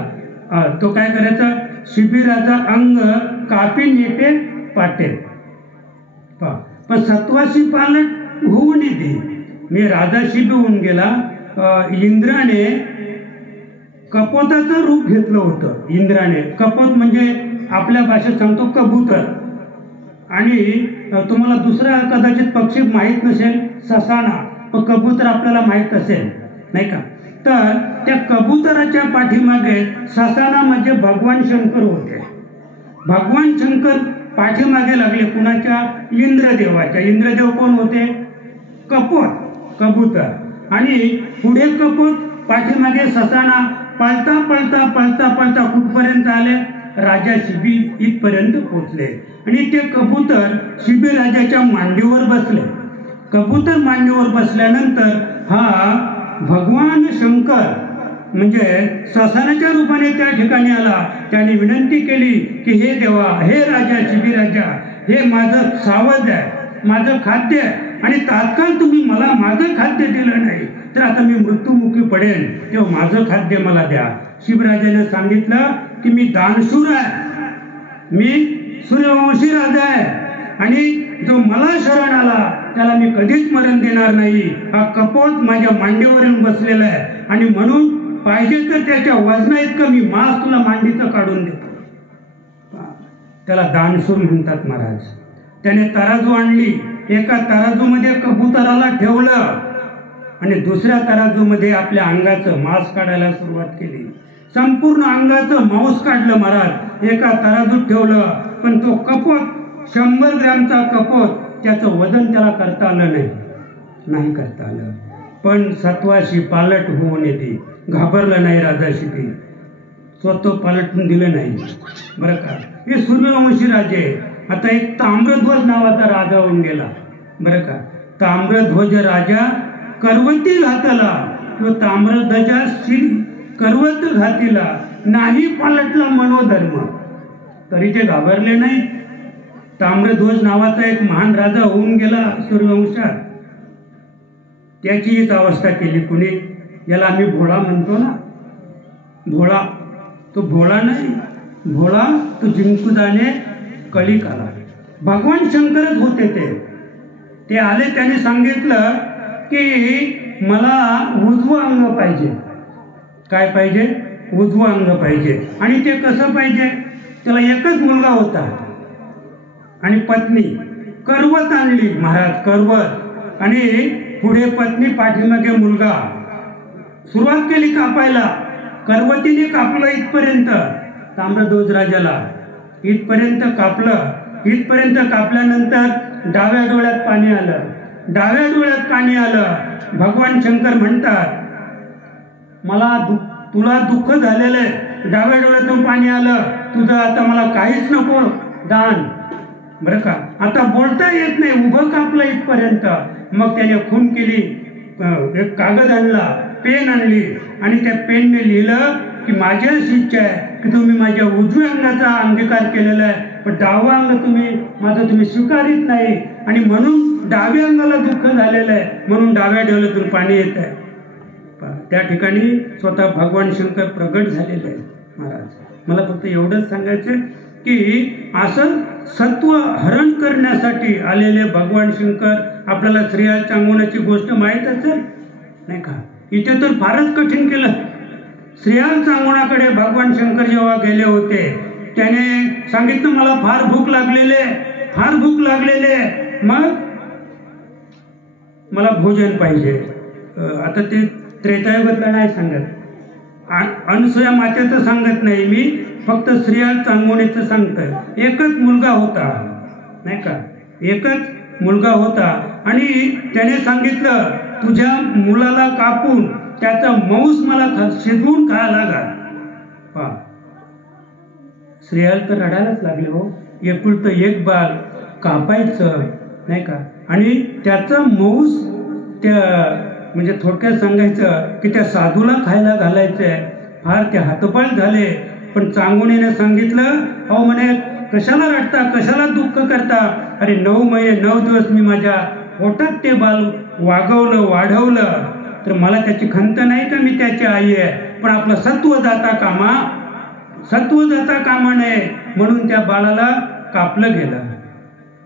तो काय करायचा? शिबी राजा अंग कापी नेटे पाटे. पण सत्वाशी पालट होऊ नये दे. मी राजा शिबी होऊन गेला. इंद्राने कपोताचं रूप घेतलं होतं. इंद्राने, कपोत म्हणजे आपल्या भाषेत सांगतो कबूतर. आणि तुम्हाला दुसरा कदाचित पक्षी माहीत नसेल, ससाणा. पण कबूतर आपल्याला माहीत असेल, नाही का? तर त्या कबुतराच्या पाठीमागे ससाणा म्हणजे भगवान शंकर होते. भगवान शंकर पाठीमागे लागले. कुणाच्या? इंद्रदेवाच्या. इंद्रदेव कोण होते? कपोत, कबूतर. आणि पुढे कपोत, पाठीमागे ससाणा. पळता पळता पळता पळता कुठपर्यंत आले? राजा शिबी इथपर्यंत पोहोचले. आणि ते कबूतर शिबी राजाच्या मांडीवर बसले. कबूतर मांडीवर बसल्यानंतर हा भगवान शंकर म्हणजे ससानाच्या रूपाने त्या ठिकाणी आला. त्याने विनंती केली की हे देवा, हे राजा शिबी राजा, हे माझं सावज आहे, माझं खाद्य आहे, आणि तात्काळ तुम्ही मला माझं खाद्य दिलं नाही तर आता मी मृत्युमुखी पडेन, तेव्हा माझं खाद्य मला द्या. शिवराजाने सांगितलं की मी दानशूर आहे, मी सूर्यवंशी राजा आहे, आणि जो मला शरण आला त्याला मी कधीच मरण देणार नाही. हा कपोत माझ्या मांडीवर येऊन बसलेला आहे, आणि म्हणून पाहिजे तर त्याच्या वजना इतकं मी मांस तुला मांडीचं काढून देतो. त्याला दानशूर म्हणतात महाराज. त्याने तराजू आणली. एका तराजूमध्ये कबुतराला ठेवलं आणि दुसऱ्या तराजूमध्ये आपल्या अंगाचं मांस काढायला सुरुवात केली. संपूर्ण अंगाचं मांस काढलं महाराज. एका तराजूत ठेवलं. पण तो कपोत 100 ग्रॅमचा कपोत, त्याचं वजन त्याला करता आलं नाही करता आलं. पण सत्वाशी पालट होऊन येते. घाबरलं नाही राजा शिबी, स्वतः पालटून दिलं नाही. बरं का, हे सूर्यवंशी राजे. आता एक ताम्रध्वज नावाचा राजा होऊन गेला. बरं का, ताम्रध्वज राजा करवती घातला किंवा ताम्रध्वजा करवत घातीला नाही पालटला मनोधर्म, तरी ते घाबरले नाही. ताम्रध्वज नावाचा एक महान राजा होऊन गेला सूर्यवंशात. त्याची हीच अवस्था केली. कुणी? याला आम्ही भोळा म्हणतो ना, भोळा. तो भोळा नाही, भोळा तो जिंकुदाने कळी आला. भगवान शंकरच होते ते आले. त्याने सांगितलं की मला उजवं अंग पाहिजे. काय पाहिजे? उजवं अंग पाहिजे. आणि ते कसं पाहिजे? त्याला एकच मुलगा होता आणि पत्नी. करवत आणली महाराज, करवत, आणि पुढे पत्नी, पाठीमागे मुलगा. सुरुवात केली कापायला. करवतीने कापलं इथपर्यंत ताम्रध्वज राजाला, इथपर्यंत कापलं. इथपर्यंत कापल्यानंतर डाव्या डोळ्यात पाणी आलं. डाव्या डोळ्यात पाणी आलं. भगवान शंकर म्हणतात, तुला दुःख झालेलं आहे, डाव्या डोळ्यातून पाणी आलं, तुझं आता मला काहीच नको दान. बरं का, आता बोलता येत नाही, उभं कापलं इथपर्यंत. मग त्याने खून केली. एक कागद आणला, पेन आणली, आणि त्या पेनने लिहिलं की माझी अशी इच्छा आहे की तुम्ही माझ्या उजव्या अंगाचा अंगीकार केलेला आहे, पण डावा अंग तुम्ही स्वीकारित नाही, आणि म्हणून डाव्या अंगाला दुःख झालेलं आहे, म्हणून डाव्या डोळ्यातून पाणी येत आहे. त्या ठिकाणी स्वतः भगवान शंकर प्रगट झालेले आहेत महाराज. मला फक्त एवढंच सांगायचं की असं सत्व हरण करण्यासाठी आलेले भगवान शंकर. आपल्याला श्रीहरी चांगवण्याची गोष्ट माहीत असेल नाही का? इथे तर फारच कठीण केलं. श्रीहरी चांगवणाकडे भगवान शंकर जेव्हा गेले होते त्याने सांगितलं मला फार भूक लागलेले, मग मला भोजन पाहिजे. आता ते त्रेतायुगातलं नाही सांगत, अनसुया मातेचं सांगत नाही मी, फक्त श्रीहरी चांगवणीचं सांगतोय. एकच मुलगा होता नाही का? एकच मुलगा होता आणि त्याने सांगितलं तुझ्या मुलाला कापून त्याचा मांस मला शिजवून खायला घाल. पहा, श्रीहरी तर रडायलाच लागले हो. एकुलतं एक बाळ कापायचं नाही का? आणि त्याचा मांस त्या म्हणजे थोडक्यात सांगायचं की त्या साधूला खायला घालायचंय. फार ते हातपाय झाले. पण चांगवणीने सांगितलं अहो म्हणे कशाला रडता, कशाला दुःख करता? अरे 9 महिने 9 दिवस मी माझ्या पोटात ते बाल वाढवलं तर मला त्याची खंत नाही का? मी त्याची आई आहे. पण आपलं सत्व जाता कामा नये म्हणून त्या बाळाला कापलं गेलं.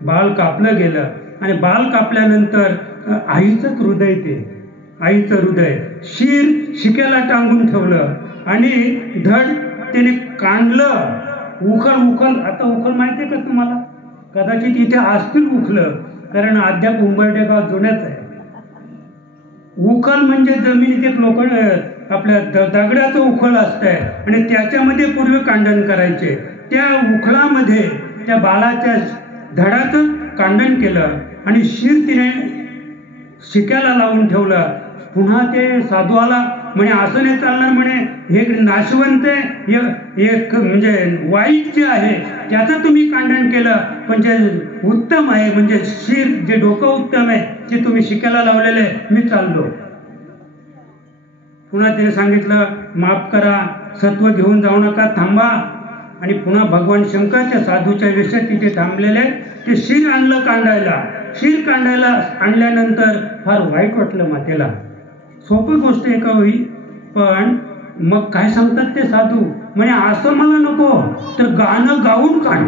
बाळ कापलं गेलं आणि बाळ कापल्यानंतर आईचंच हृदय, ते आईचं हृदय शिकेला टांगून ठेवलं आणि धड त्याने काढलं. उखल आता उखल माहिती आहे का तुम्हाला? कदाचित इथे असतील उखलं, कारण अद्याप उंबरठे गाव जुन्याच आहे. उखल म्हणजे जमिनीत एक लोक आपल्या दगडाचं उखल असतंय आणि त्याच्यामध्ये पूर्वी कांडण करायचे. त्या उखळामध्ये त्या बाळाच्या धडाचं कांडण केलं आणि तिने शिक्याला लावून ठेवलं. पुन्हा ते साधू आला म्हणे असं नाही चालणार म्हणे, हे नाशवंत आहे, हे म्हणजे वाईट जे आहे त्याचं तुम्ही कांडण केलं, पण जे उत्तम आहे म्हणजे जे डोकं उत्तम आहे ते तुम्ही शिक्याला लावलेलं आहे, मी चाललो. पुन्हा तिने सांगितलं माफ करा, सत्व घेऊन जाऊ नका, थांबा. आणि पुन्हा भगवान शंकरच्या साधूच्या वेशात तिथे थांबलेले ते शिर आणलं कांडायला. शिर कांडायला आणल्यानंतर फार वाईट वाटलं मातेला. सोपी गोष्ट आहे का होई? पण मग काय सांगतात ते साधू म्हणे असं मला नको तर गाणं गाऊन काढ.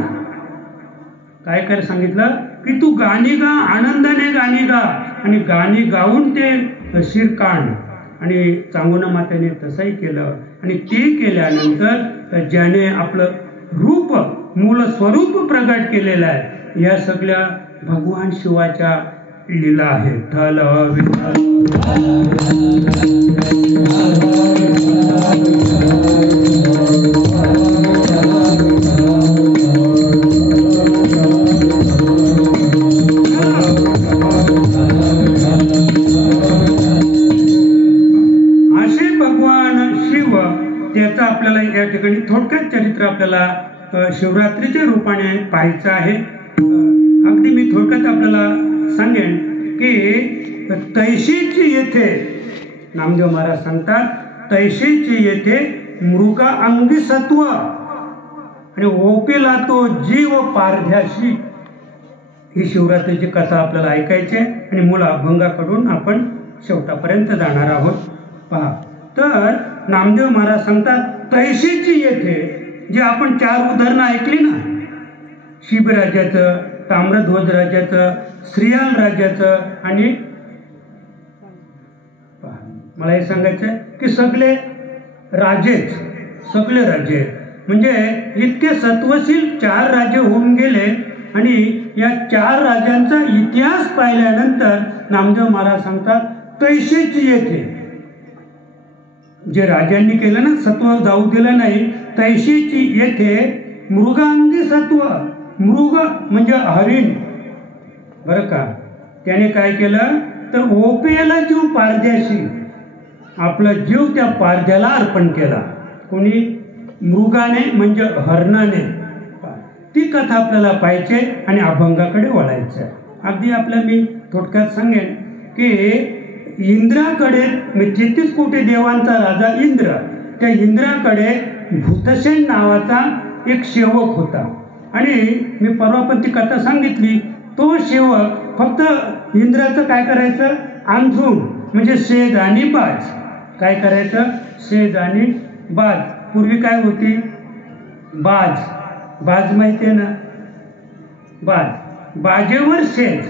काय सांगितलं की तू गाणी गा, आनंदाने गाणी गा आणि गाणी गाऊन ते शिर काढ. आणि चांगवण मातेने तसंही केलं. आणि ते केल्यानंतर ज्याने आपलं रूप मूळ स्वरूप प्रगट केलेलं आहे, या सगळ्या भगवान शिवाच्या लीला आहेत. असे भगवान शिव, त्याचं आपल्याला या ठिकाणी थोडक्यात चरित्र आपल्याला शिवरात्रीच्या रूपाने पाहायचं आहे. अगदी मी थोडक्यात आपल्याला सांगेन की तैशीची येथे नामदेव महाराज सांगतात, तैशीची येथे मृगा अंगी सत्व आणि ओपेला तो जीव पारध्याशी. ही शिवरात्रीची कथा आपल्याला ऐकायची आणि मूळ अभंगाकडून आपण शेवटापर्यंत जाणार आहोत. पहा, तर नामदेव महाराज सांगतात तैशीची येथे, जे आपण 4 उदाहरणं ऐकली ना, शिबराज्याचं, ताम्रध्वज राज्याचं, श्रीयाल राज्याचं, आणि मला हे सांगायचं की सगळे राजे म्हणजे इतके सत्वशील 4 राजे होऊन गेले. आणि या 4 राजांचा इतिहास पाहिल्यानंतर नामदेव महाराज सांगतात तैशीची येथे, जे राजांनी केलं ना, सत्व जाऊ दिलं नाही, तैशीची येथे मृगांगी सत्व. मृग म्हणजे हरिण बरं का. त्याने काय केलं तर ओपेला जीव पारध्याशी, आपला जीव त्या पारध्याला अर्पण केला. कोणी? मृगाने म्हणजे हरणाने. ती कथा आपल्याला पाहिजे आणि अभंगाकडे वळायचं. अगदी मी थोडक्यात सांगेन की इंद्राकडे 33 कोटी देवांचा राजा इंद्र, त्या इंद्राकडे भूतसेन नावाचा एक सेवक होता. आणि मी परवा पण ती कथा सांगितली. तो सेवक फक्त इंद्राचं काय करायचं, अंथरूण म्हणजे सेज आणि बाज. काय करायचं? सेज आणि बाज. पूर्वी काय होती? बाज. बाज माहिती आहे ना, बाज, बाजेवर शेज.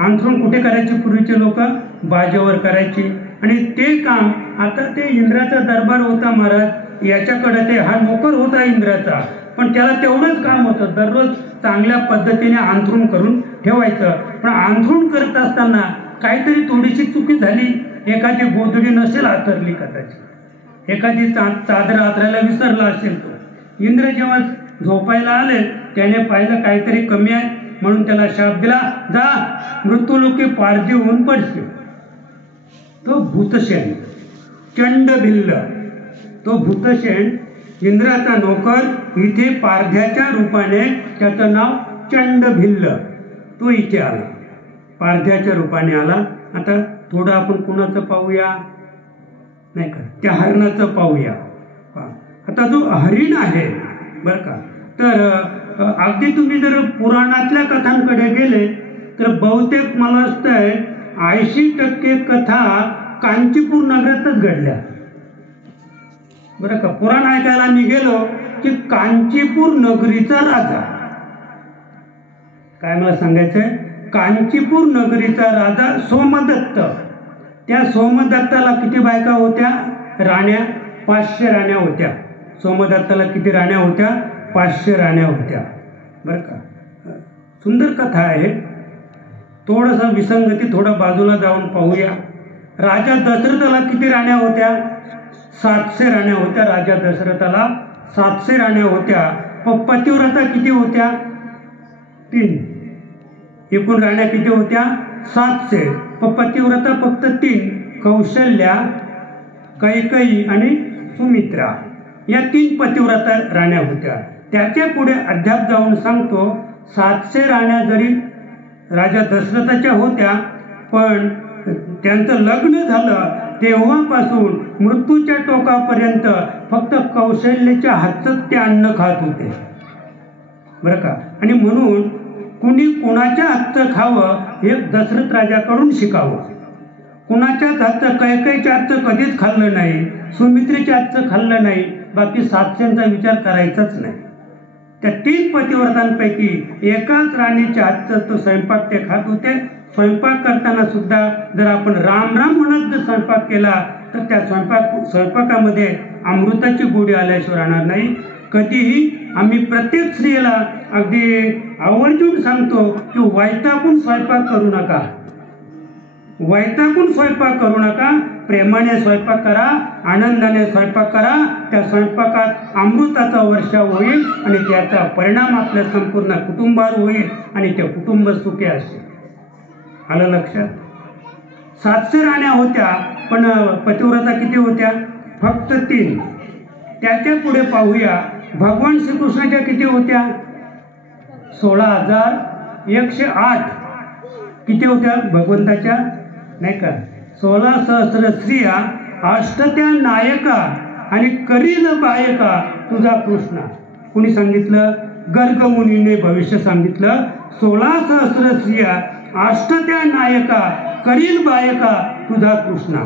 अंथरूण कुठे करायचे पूर्वीचे लोक? बाजेवर करायचे. आणि ते काम आता ते इंद्राचा दरबार होता महाराज, याच्याकडे ते हा नोकर होता इंद्राचा, पण त्याला तेवढंच काम होतं, दररोज चांगल्या पद्धतीने अंथरूण करून ठेवायचं. पण अंथरूण करत असताना काहीतरी थोडीशी चुकी झाली, एखादी गोधडी नसेल हातरली, कदाचित एखादी चादर हातरायला विसरला असेल तो. इंद्र जेव्हा झोपायला आले त्याने पाहिलं काहीतरी कमी आहे, म्हणून त्याला शाप दिला, जा मृत्यूलोकी पारधी होऊन पडशील. तो भूतसेन, चंडभिल्ल, तो भूतसेन इंद्राचा नोकर इथे पारध्याच्या रूपाने, त्याचं नाव चंडभिल्ल, तो इथे आला, पारध्याच्या रूपाने आला. आता थोडं आपण कुणाचं पाहूया, नाही का, त्या हरणाचं पाहूया. आता जो हरिण आहे बरं का, तर अगदी तुम्ही जर पुराणातल्या कथांकडे गेले तर बहुतेक मला वाटतंय 80% कथा कांचीपूर नगरातच घडल्या बरं का. पुराण ऐकायला मी गेलो की कांचीपूर नगरीचा राजा, काय मला सांगायचंय, कांचीपूर नगरीचा राजा सोमदत्त. त्या सोमदत्ताला किती बायका होत्या? राण्या, 500 राण्या होत्या. सोमदत्ताला किती राण्या होत्या? 500 राण्या होत्या बरं का. सुंदर कथा आहे. थोडंसं विसंगती थोडं बाजूला जाऊन पाहूया. राजा दशरथाला किती राण्या होत्या? 700 राण्या होत्या. राजा दशरथाला 700 राण्या होत्या. पतिव्रता किती होत्या? 3. एकूण राण्या किती होत्या? 700. पतिव्रता फक्त 3, कौशल्या, कैकेयी आणि सुमित्रा, या 3 पतिव्रता राण्या होत्या. त्याच्या पुढे अद्याप जाऊन सांगतो, 700 राण्या जरी राजा दशरथाच्या होत्या, पण त्यांचं लग्न झालं तेव्हापासून मृत्यूच्या टोकापर्यंत फक्त कौशल्याच्या हातचं ते अन्न खात होते बरं का. आणि म्हणून कुणी कुणाच्या हातचं खावं हे दशरथ राजाकडून शिकावं. कुणाच्याच हातचं, कैकेयीच्या हातचं कधीच खाल्लं नाही, सुमित्रेच्या हातचं खाल्लं नाही, बाकी 700चा विचार करायचाच नाही. त्या 3 पतिव्रतांपैकी एकाच राणीच्या हातचं तो स्वयंपाक ते खात होते. स्वयंपाक करताना सुद्धा जर आपण राम राम म्हणत जर स्वयंपाक केला तर त्या स्वयंपाकामध्ये अमृताची गोडी आल्याशिवाय राहणार नाही. कधीही आम्ही प्रत्येक स्त्रीला अगदी आवर्जून सांगतो की वैतागून स्वयंपाक करू नका, वैतागून स्वयंपाक करू नका, प्रेमाने स्वयंपाक करा, आनंदाने स्वयंपाक करा. त्या स्वयंपाकात अमृताचा वर्षाव होईल आणि त्याचा परिणाम आपल्या संपूर्ण कुटुंबावर होईल आणि ते कुटुंब सुखी असेल. आलं लक्षात? 700 राण्या होत्या, पण पतिव्रता किती होत्या? फक्त 3. त्याच्या पुढे पाहूया, भगवान श्रीकृष्णाच्या किती होत्या? 16,108. किती होत्या भगवंताच्या? नाही का, 16 सहस्र स्त्रिया, अष्टत्या नायका आणि करील बायका तुझा कृष्णा. कुणी सांगितलं? गर्ग मुनीने भविष्य सांगितलं. 16 सहस्र स्त्रिया, अष्टत्या नायका, करील बायका तुझा कृष्णा.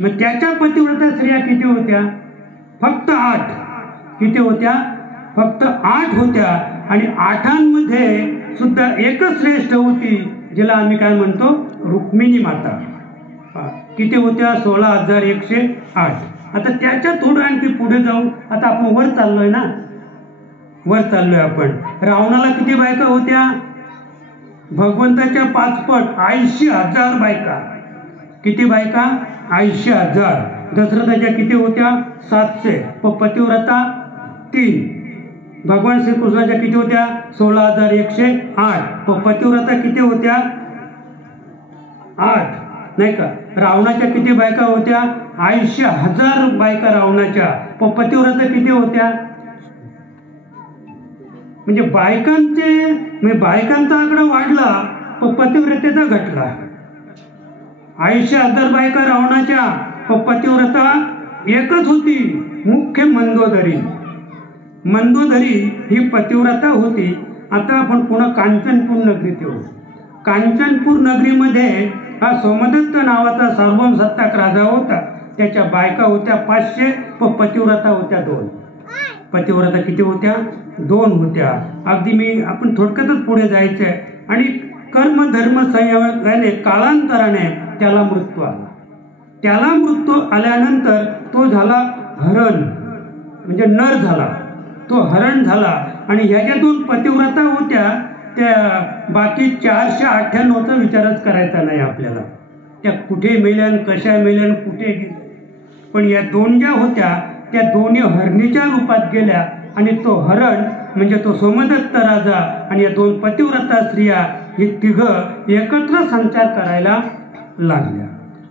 मग त्याच्या पतिव्रता स्त्रिया किती होत्या? फक्त 8. किती होत्या? फक्त 8 होत्या. आणि 8मध्ये सुद्धा एकच श्रेष्ठ होती, जिला आम्ही काय म्हणतो? रुक्मिणी माता. किती होत्या? 16,108. आता त्याच्या थोडं आणखी पुढे जाऊ. आता आपण वर चाललोय ना, वर चाललोय आपण. रावणाला किती बायका होत्या? भगवंताच्या 5 पट 80,000 बायका. किती बायका? 80,000. दशरथाच्या किती होत्या? 700. पतिव्रता 3. भगवान श्रीकृष्णाच्या किती होत्या? 16,108. पतिव्रता किती होत्या? 8. नाही का. रावणाच्या किती बायका होत्या? 80,000 बायका रावणाच्या. पतिव्रता किती होत्या? म्हणजे बायकांचा आकडा वाढला, पतिव्रतेचा घटला. 80,000 बायका रावणाच्या, पतिव्रता एकच होती, मुख्य मंदोदरी. मंदोदरी ही पतिव्रता होती. आता आपण पुन्हा कांचनपूर नगरीत येऊ. कांचनपूर नगरीमध्ये हा सोमदत्त नावाचा सार्वभौमसत्ताक राजा होता. त्याच्या बायका होत्या 500, पतिव्रता होत्या 2. पतिव्रता किती होत्या? 2 होत्या. अगदी आपण थोडक्यातच पुढे जायचं आहे. आणि कर्म धर्म संयोगाने कालांतराने त्याला मृत्यू आला. त्याला मृत्यू आल्यानंतर तो झाला हरण, म्हणजे नर झाला, तो हरण झाला. आणि ह्याच्या 2 पतिव्रता होत्या, त्या बाकी 498चा विचारच करायचा नाही आपल्याला. त्या कुठे मेल्यान, कशा मेल्यान, कुठे गेल्या. पण या 2 ज्या होत्या त्या दोन्ही हरणीच्या रूपात गेल्या. आणि तो हरण म्हणजे तो सोमदत्त राजा आणि या 2 पतिव्रता स्त्रिया हे तिघं एकत्र संचार करायला लागल्या.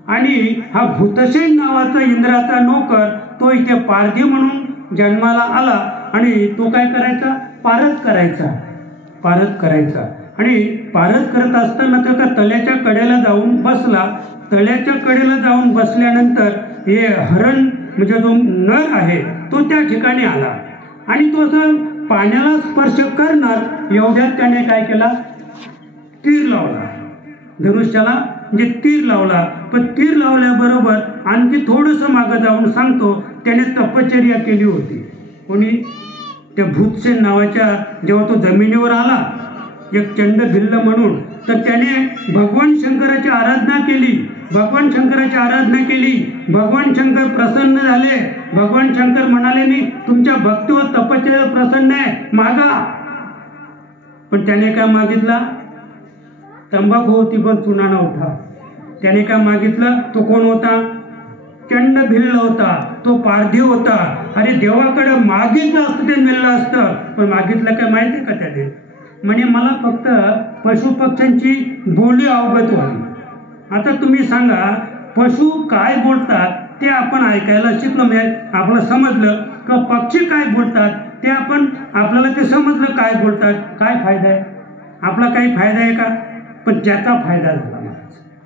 आणि हा भूतसेन नावाचा इंद्राचा नोकर तो इथे पारधी म्हणून जन्माला आला. आणि तो काय करायचा? पारद करायचा. आणि पारद करत असताना तो का तळ्याच्या कडेला जाऊन बसला. तळ्याच्या कडेला जाऊन बसल्यानंतर हे हरण म्हणजे जो नर आहे तो त्या ठिकाणी आला. आणि तो असं पाण्याला स्पर्श करणार एवढ्यात त्याने काय केला? तीर लावला. धनुष्याला म्हणजे तीर लावला. पण तीर लावल्याबरोबर आणखी थोडंसं मागं जाऊन सांगतो, त्याने तपश्चर्या केली होती. कोणी? त्या भूतसेन नावाच्या, जेव्हा तो जमिनीवर आला एक चंड भिल्ल म्हणून, तर त्याने भगवान शंकराची आराधना केली. भगवान शंकर प्रसन्न झाले. भगवान शंकर म्हणाले, मी तुमच्या भक्ती व तपश्चर्या प्रसन्न आहे, मागा. पण त्याने काय मागितला? तंबाखू होती पण चुना नव्हता. त्याने काय मागितलं? तो कोण होता? चंड भिल्ल होता, तो पारधी होता. अरे देवाकडे मागितलं असतं ते मिळलं असतं. पण मागितलं काय माहिती आहे का त्याने? म्हणजे मला फक्त पशुपक्ष्यांची बोली अवगत व्हावी. आता तुम्ही सांगा, पशु काय बोलतात ते आपण ऐकायला शिकलो, म्हणजे आपलं समजलं का पक्षी काय बोलतात ते आपल्याला ते समजलं काय बोलतात. काय फायदा आहे? आपला काही फायदा आहे का? पण ज्याचा फायदा झाला,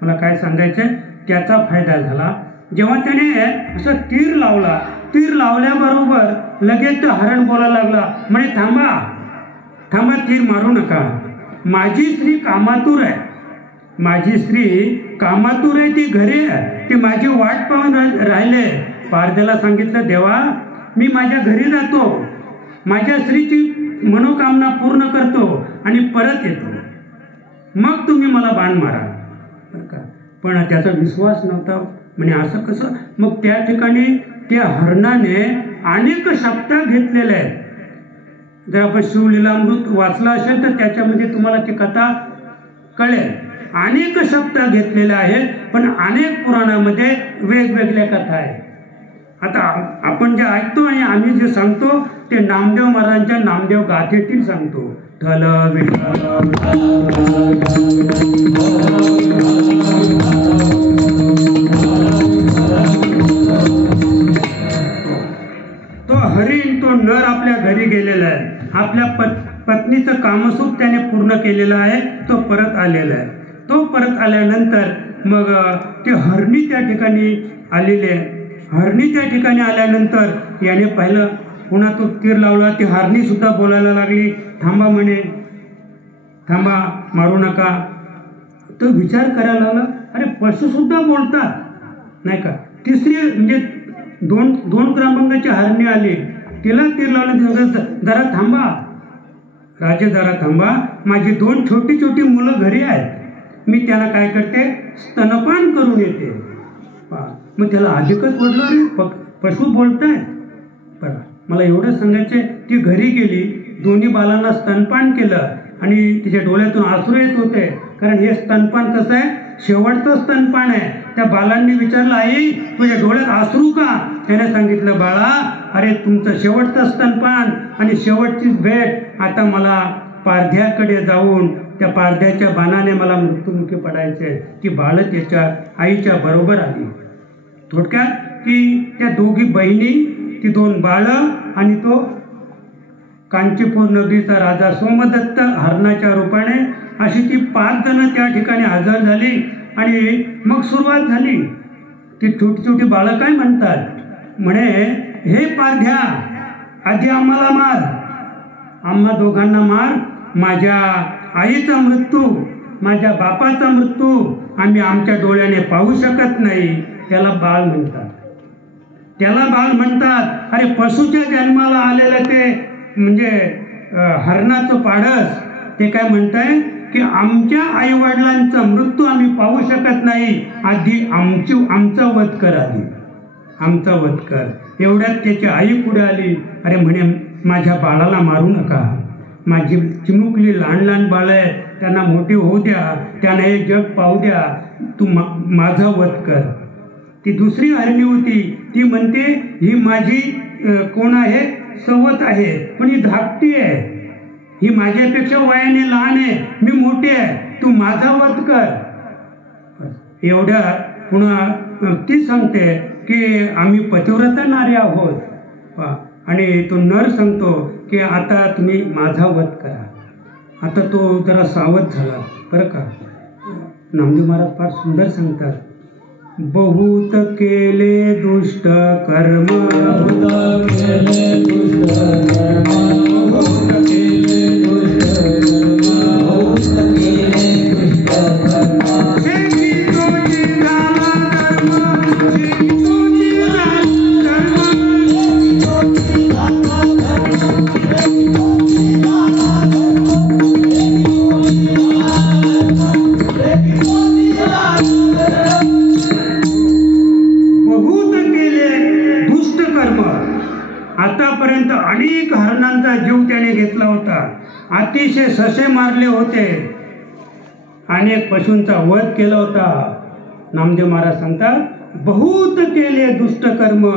मला काय सांगायचं, त्याचा फायदा झाला. जेव्हा त्याने असं तीर लावला, तीर लावल्याबरोबर लगेच तो हरण बोलायला लागला, म्हणे थांबा, तीर मारू नका. माझी स्त्री कामातूर आहे, ती घरी आहे, ती माझी वाट पाहून राहिले. पारध्याला सांगितलं, देवा मी माझ्या घरी जातो, माझ्या स्त्रीची मनोकामना पूर्ण करतो आणि परत येतो, मग तुम्ही मला बाण मारा. पण त्याचा विश्वास नव्हता. म्हणजे असं कसं? मग त्या ठिकाणी त्या हरणाने अनेक शब्द घेतलेले आहेत. जर आपण शिवलीलामृत वाचला असेल तर त्याच्यामध्ये तुम्हाला ती कथा कळेल. अनेक शब्द घेतलेले आहेत, पण अनेक पुराणामध्ये वेगवेगळ्या कथा आहेत. आता आपण जे ऐकतो आणि आम्ही जे सांगतो ते नामदेव महाराजांच्या नामदेव गाथेतील सांगतो. तो हरिण, तो नर आपल्या घरी गेलेला आहे. आपल्या पत्नीचं कामसूप त्याने पूर्ण केलेलं आहे. तो परत आलेला आहे. तो परत आल्यानंतर मग ते हरणी त्या ठिकाणी आलेले. हरणी त्या ठिकाणी आल्यानंतर याने पाहिलं, पुन्हा तो तीर लावला. ती हरणी सुद्धा बोलायला लागली, थांबा म्हणे, थांबा, मारू नका. तो विचार करायला लागला, अरे पशु सुद्धा बोलतात नाही का. तिसरी म्हणजे दोन क्रमांकाची हरणी आली, तिला तीर लावलं. जरा थांबा राजे, जरा थांबा, माझी 2 छोटी छोटी मुलं घरी आहेत, मी त्याला काय करते, स्तनपान करून येते. मग त्याला अधिकच वाटलं, अरे पशु बोलताय. बरं, मला एवढं सांगायचं, ती घरी गेली, दोन्ही बालांना स्तनपान केलं आणि तिच्या डोळ्यातून अश्रू येत होते. कारण हे स्तनपान कसं आहे, शेवटचं स्तनपान आहे. त्या बालांनी विचारलं, आई तुझ्या डोळ्यात अश्रू का? त्याने सांगितलं, बाळा अरे तुमचं शेवटचं स्तनपान आणि शेवटचीच भेट. आता मला पारध्याकडे जाऊन त्या पारध्याच्या बाणाने मला मृत्युमुखी पडायचे. ती बाळ त्याच्या आईच्या बरोबर आली. थोडक्यात की त्या दोघी बहिणी, ती 2 बाळं आणि तो कांचीपूर नगरीचा राजा सोमदत्त हरणाच्या रूपाने, अशी ती 5 जण त्या ठिकाणी हजर झाली. आणि मग सुरुवात झाली. ती छोटी छोटी बाळं काय म्हणतात, म्हणे, हे पारध्या, आधी आम्हाला मार, आम्हा दोघांना मार. माझ्या आईचा मृत्यू, माझ्या बापाचा मृत्यू आम्ही आमच्या डोळ्याने पाहू शकत नाही, त्याला बाळ म्हणतात. त्याला बाल म्हणतात. अरे पशुच्या जन्माला आलेलं ते म्हणजे हरणाचं पाडस ते काय म्हणताय की आमच्या आई वडिलांचा मृत्यू आम्ही पाहू शकत नाही, आधी आमचा वध कर, आधी आमचा वध कर. एवढ्यात त्याची आई पुढे आली. अरे म्हणे माझ्या बाळाला मारू नका, माझी चिमुकली लहान लहान बाळ आहे, त्यांना मोठी होऊ द्या, त्यांना हे जग पाहू द्या, तू माझा वध कर. ती दुसरी हरणी होती, ती म्हणते ही माझी कोण आहे, सवत आहे, पण ही धाकटी आहे, ही माझ्यापेक्षा वयाने लहान आहे, मी मोठी आहे, तू माझा वध कर. एवढ्या पुन्हा ती सांगते की आम्ही पतिव्रता नारी आहोत. आणि तो नर सांगतो की आता तुम्ही माझा वध करा. आता तो जरा सावध झाला बरं का. नामदेव महाराज फार सुंदर सांगतात, बहुत केले दुष्ट कर्म, बहुत केले दुष्ट कर्म, बहुत केले दुष्ट कर्म, बहुत केले दुष्ट कर्म, शेती तोची झाला कर्म, शेती तोची झाला कर्म, आतापर्यंत अनेक हरणांचा जीव त्याने घेतला होता, अतिशय ससे मारले होते, अनेक पशूंचा वध केला होता. नामदेव महाराज सांगतात, बहुत केले दुष्ट कर्म,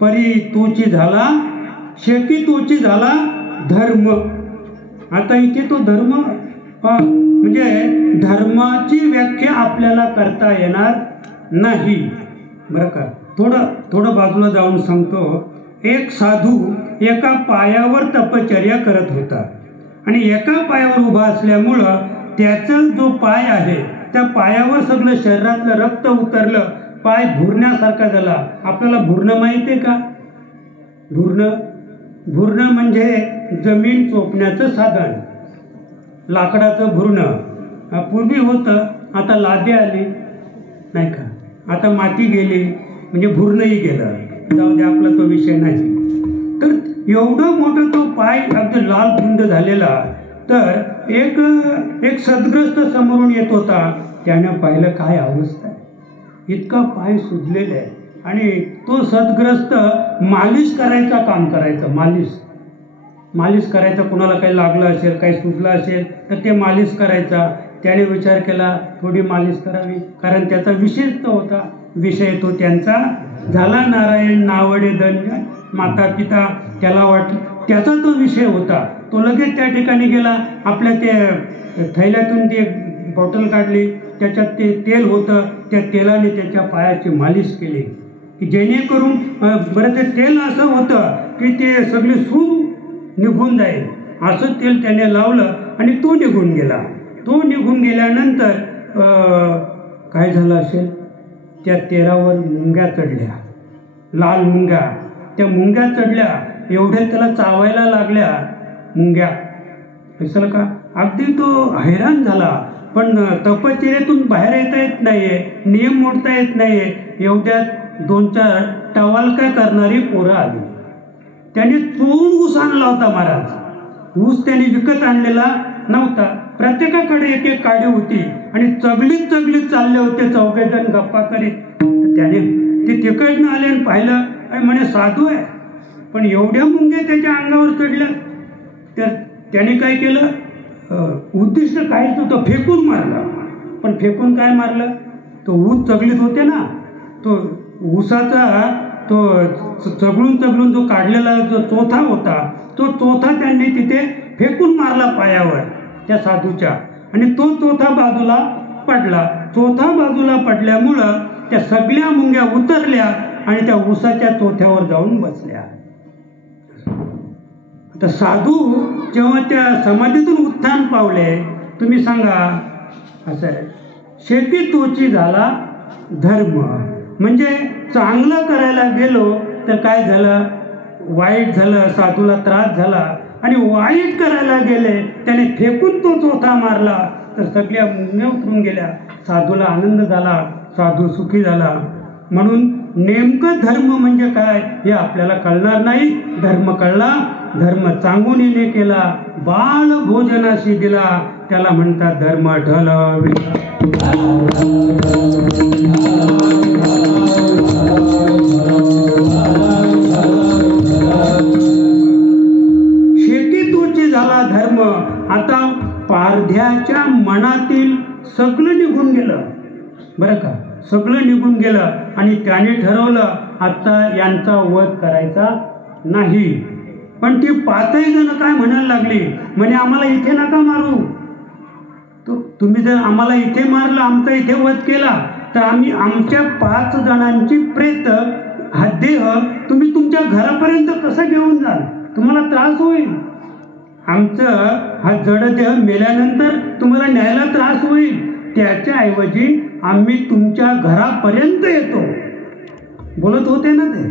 परी तोची झाला, शेकी तोची झाला धर्म. आता इथे तो धर्म म्हणजे धर्माची व्याख्या आपल्याला करता येणार नाही बरं का. थोडं बाजूला जाऊन सांगतो. एक साधू एका पायावर तपश्चर्या करत होता आणि एका पायावर उभा असल्यामुळं त्याचा जो पाय आहे त्या पायावर सगळं शरीरातलं रक्त उतरलं, पाय भुरण्यासारखा झाला. आपल्याला भुरणं माहिती आहे का? भुरणं म्हणजे जमीन चोपण्याचं साधन, लाकडाचं भुरणं. पूर्वी होतं, आता लादी आली नाही का, आता माती गेली म्हणजे भुरणंही गेलं. जाऊ दे, आपला तो विषय नाही. तर एवढं मोठं तो पाय अगदी लाल बुंद झालेला. तर एक सद्ग्रस्त समोरून येत होता, त्यानं पाहिलं काय अवस्था आहे, इतका पाय सुजलेला आहे. आणि तो सद्ग्रस्त मालिश करायचा काम करायचा, मालिश करायचा. कुणाला काही लागलं असेल, काही सुजलं असेल तर ते मालिश करायचा. त्याने विचार केला थोडी मालिश करावी, कारण त्याचा विषय तो होता. विषय तो त्यांचा झाला नारायण नावडे धन्य माता पिता, त्याला वाटलं त्याचा तो विषय होता. तो लगेच त्या ठिकाणी गेला, आपल्या ते थैल्यातून ती बॉटल काढली, त्याच्यात ते तेल होतं, त्या तेलाने त्याच्या पायाची मालिश केली की जेणेकरून बरं ते तेल असं होतं की ते सगळे सूज निघून जाईल, असं तेल त्याने लावलं आणि तो निघून गेला. तो निघून गेल्यानंतर काय झालं असेल, त्या तेलावर मुंग्या चढल्या, लाल मुंग्या. त्या मुंग्या चढल्या, एवढ्या त्याला चावायला लागल्या मुंग्या. दिसलं का? अगदी तो हैराण झाला. पण तपश्चर्येतून बाहेर येत नाहीये, नियम मोडता येत नाहीये. एवढ्यात 2-4 टवालका करणारी पोरं आली. त्याने चोरून ऊस आणला होता महाराज. ऊस त्याने विकत आणलेला नव्हता. प्रत्येकाकडे एक एक काडी होती आणि चगलीत चालले होते चौघेजण गप्पा करीत. त्याने ते तिकडनं आले आणि पाहिलं, आणि म्हणे साधू आहे, पण एवढ्या मुंग्या त्याच्या अंगावर चढल्या. तर त्याने काय केलं, उद्दिष्ट काहीच होतं, फेकून मारला. पण फेकून काय मारलं, तो ऊस चगलीत होते ना, तो ऊसाचा तो चगळून जो काढलेला जो चोथा होता, तो चोथा त्यांनी तिथे फेकून मारला पायावर त्या साधूच्या. आणि तो चोथा बाजूला पडला. चोथा बाजूला पडल्यामुळं त्या सगळ्या मुंग्या उतरल्या आणि त्या ऊसाच्या चोथ्यावर जाऊन बसल्या. आता साधू जेव्हा त्या समाधीतून उत्थान पावले, तुम्ही सांगा, असं आहे, शेती तोची झाला धर्म. म्हणजे चांगलं करायला गेलो तर काय झालं, वाईट झालं, साधूला त्रास झाला. आणि वाईट करायला गेले, त्याने फेकून तो चोथा मारला तर सगळ्या मुंग्या उतरून गेल्या. साधूला आनंद झाला, साधू सुखी झाला. म्हणून नेमकं धर्म म्हणजे काय हे आपल्याला कळणार नाही. धर्म कळला, धर्म चांगुनीने केला, बाळ भोजनाशी दिला, त्याला म्हणतात धर्म ढळविला. शेती तोची झाला धर्म. आता पारध्याच्या मनातील सगळं निघून गेलं बरं का, सगळं निघून गेलं आणि त्याने ठरवलं आता यांचा वध करायचा नाही. पण ती 5ही जण काय म्हणायला लागली, म्हणे आम्हाला इथे नका मारू. तुम्ही जर आम्हाला इथे मारलं, आमचा इथे वध केला तर आम्ही आमच्या 5 जणांची प्रेत हा देह तुम्ही तुमच्या घरापर्यंत कसं घेऊन जाल, तुम्हाला त्रास होईल. आमचं हा जडदेह मेल्यानंतर तुम्हाला न्यायला त्रास होईल. त्याच्याऐवजी आम्ही तुमच्या घरापर्यंत येतो. बोलत होते ना ते,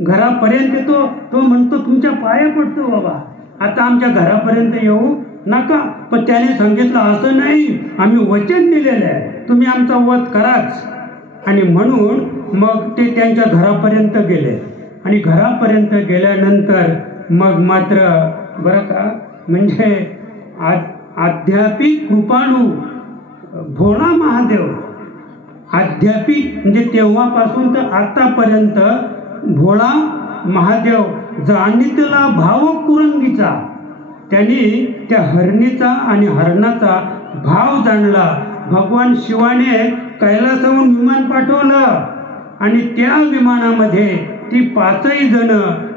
घरापर्यंत येतो. तो म्हणतो तुमच्या पाया पडतो बाबा, आता आमच्या घरापर्यंत येऊ नका. पण त्याने सांगितलं असं नाही, आम्ही वचन दिलेलं आहे, तुम्ही आमचा वध कराच. आणि म्हणून मग ते त्यांच्या घरापर्यंत गेले. आणि घरापर्यंत गेल्यानंतर मग मात्र बरं का, म्हणजे आध्यात्मिक कृपाळू भोळा महादेव, आध्यात्मिक म्हणजे तेव्हापासून तर आतापर्यंत भोळा महादेव जाणीतला भाव कुरंगीचा, त्यांनी त्या हरणीचा आणि हरणाचा भाव जाणला. भगवान शिवाने कैलासाहून विमान पाठवलं आणि त्या विमानामध्ये ती 5ही जण,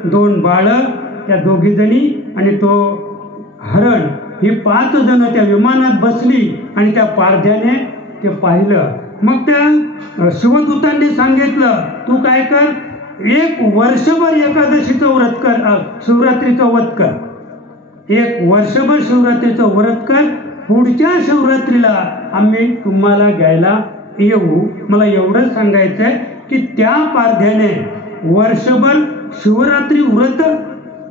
2 बाळं, त्या 2घी जणी आणि तो हरण, ही 5 जण त्या विमानात बसली आणि त्या पारध्याने ते पाहिलं. मग त्या शिवदूतांनी सांगितलं तू काय कर, 1 वर्षभर एकादशीचं व्रत कर, शिवरात्रीचं व्रत कर, 1 वर्षभर शिवरात्रीचं व्रत कर. पुढच्या शिवरात्रीला आम्ही तुम्हाला घ्यायला येऊ. मला एवढंच सांगायचं आहे की त्या पारध्याने वर्षभर शिवरात्री व्रत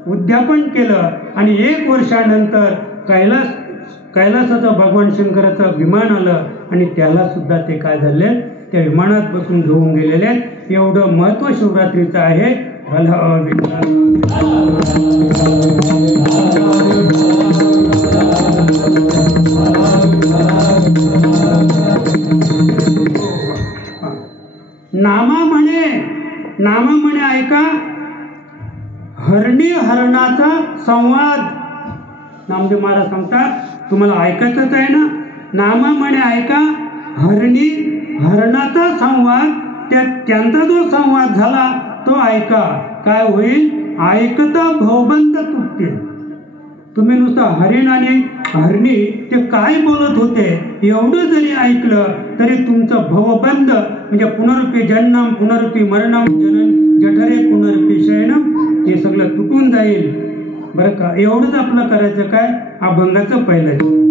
उद्यापन केलं आणि 1 वर्षानंतर कैलासाचं भगवान शंकराचं विमान आलं आणि त्याला सुद्धा ते काय झाले, त्या विमानात बसून घेऊन गेलेले. एवढं महत्व शिवरात्रीचं आहे. नामा म्हणे ऐका, हरणी हरणाचा संवाद. नामदेव महाराज सांगतात, तुम्हाला ऐकायचंच आहे ना. नामा म्हणे ऐका, हरणी हरणाचा संवाद, त्यांचा जो संवाद झाला तो ऐका. काय होईल, ऐकता भवबंध तुटतील. तुम्ही नुसतं हरिण आणि हरणी ते काय बोलत होते एवढं जरी ऐकलं तरी तुमचं भवबंध म्हणजे पुनरुपी जन्म पुनरुपी मरणम जनन जठरे पुनरुपी शयनम हे सगळं तुटून जाईल बरं का. एवढंच आपलं करायचं काय, अभंगाचं पहिलं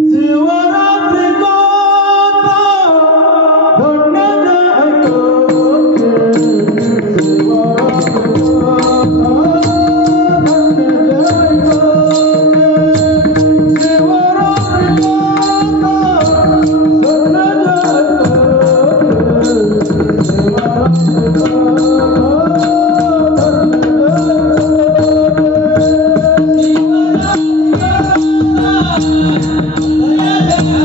Yeah.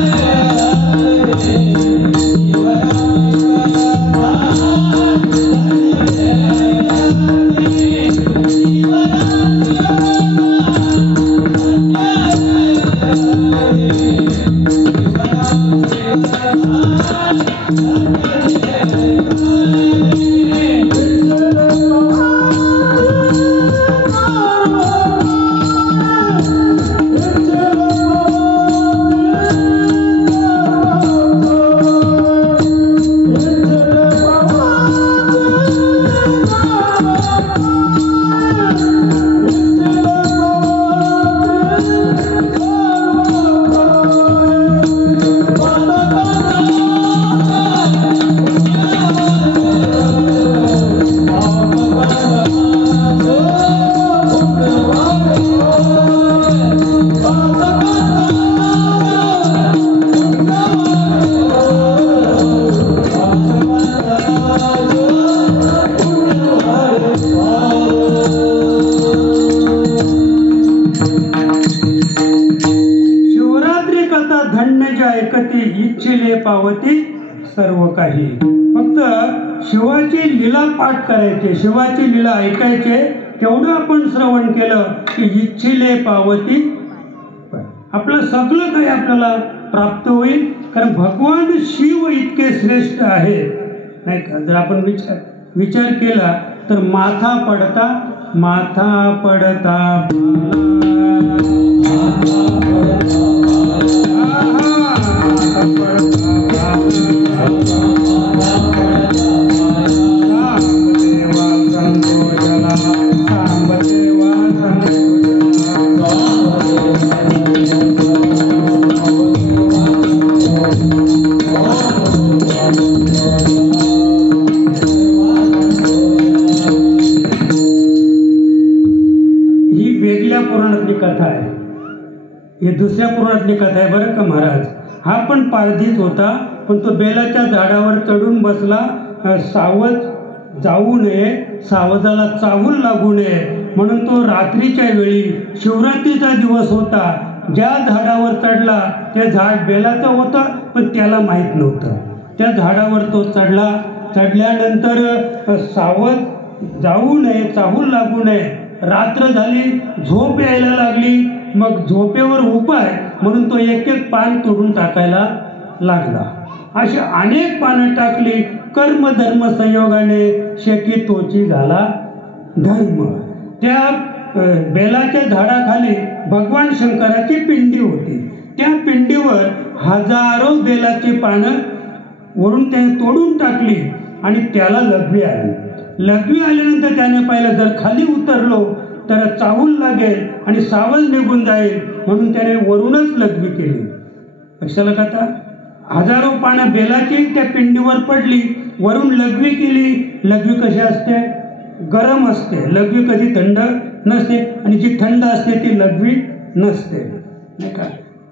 पावती सर्व काही. फक्त शिवाची लीला पाठ करायचे, शिवाची लीला ऐकायचे, तेवढं आपण श्रवण केलं की इच्छिले पावती. आपलं सगळं काही आपल्याला प्राप्त होईल. कारण भगवान शिव इतके श्रेष्ठ आहे, नाही का. जर आपण विचार केला तर माथा पडता कथा आहे. ही दुसऱ्या पुराणातली कथा आहे बरं का महाराज. हा पण पारधीच होता, पण तो बेलाच्या झाडावर चढून बसला. सावज जाऊ नये, सावजाला चाहूल लागू नये म्हणून तो रात्रीच्या वेळी, शिवरात्रीचा दिवस होता, ज्या झाडावर चढला ते झाड बेलाचं होतं, पण त्याला माहीत नव्हतं. त्या झाडावर तो चढला. चढल्यानंतर सावज जाऊ नये, चाहूल लागू नये. रात्र झाली, झोप यायला लागली. मग झोपेवर उपाय म्हणून तो एक एक पान तोडून टाकायला लागला. अशी अनेक पानं टाकली. कर्म धर्म संयोगाने शेकी तोची झाला धर्म. त्या बेलाच्या झाडाखाली भगवान शंकराची पिंडी होती. त्या पिंडीवर हजारो बेलाची पानं वरून त्याने तोडून टाकली आणि त्याला लघवी आली. लघवी आल्यानंतर त्याने पाहिलं जर खाली उतरलो तर चाहूल लागेल आणि सावज निघून जाईल, म्हणून त्याने वरूनच लघवी केली. कशाला कथा, हजारो पानं बेलाची त्या पिंडीवर पडली, वरून लघवी केली. लघवी कशी असते, गरम असते. लघवी कधी थंड नसते, आणि जी थंड असते ती लघवी नसते, नाही का.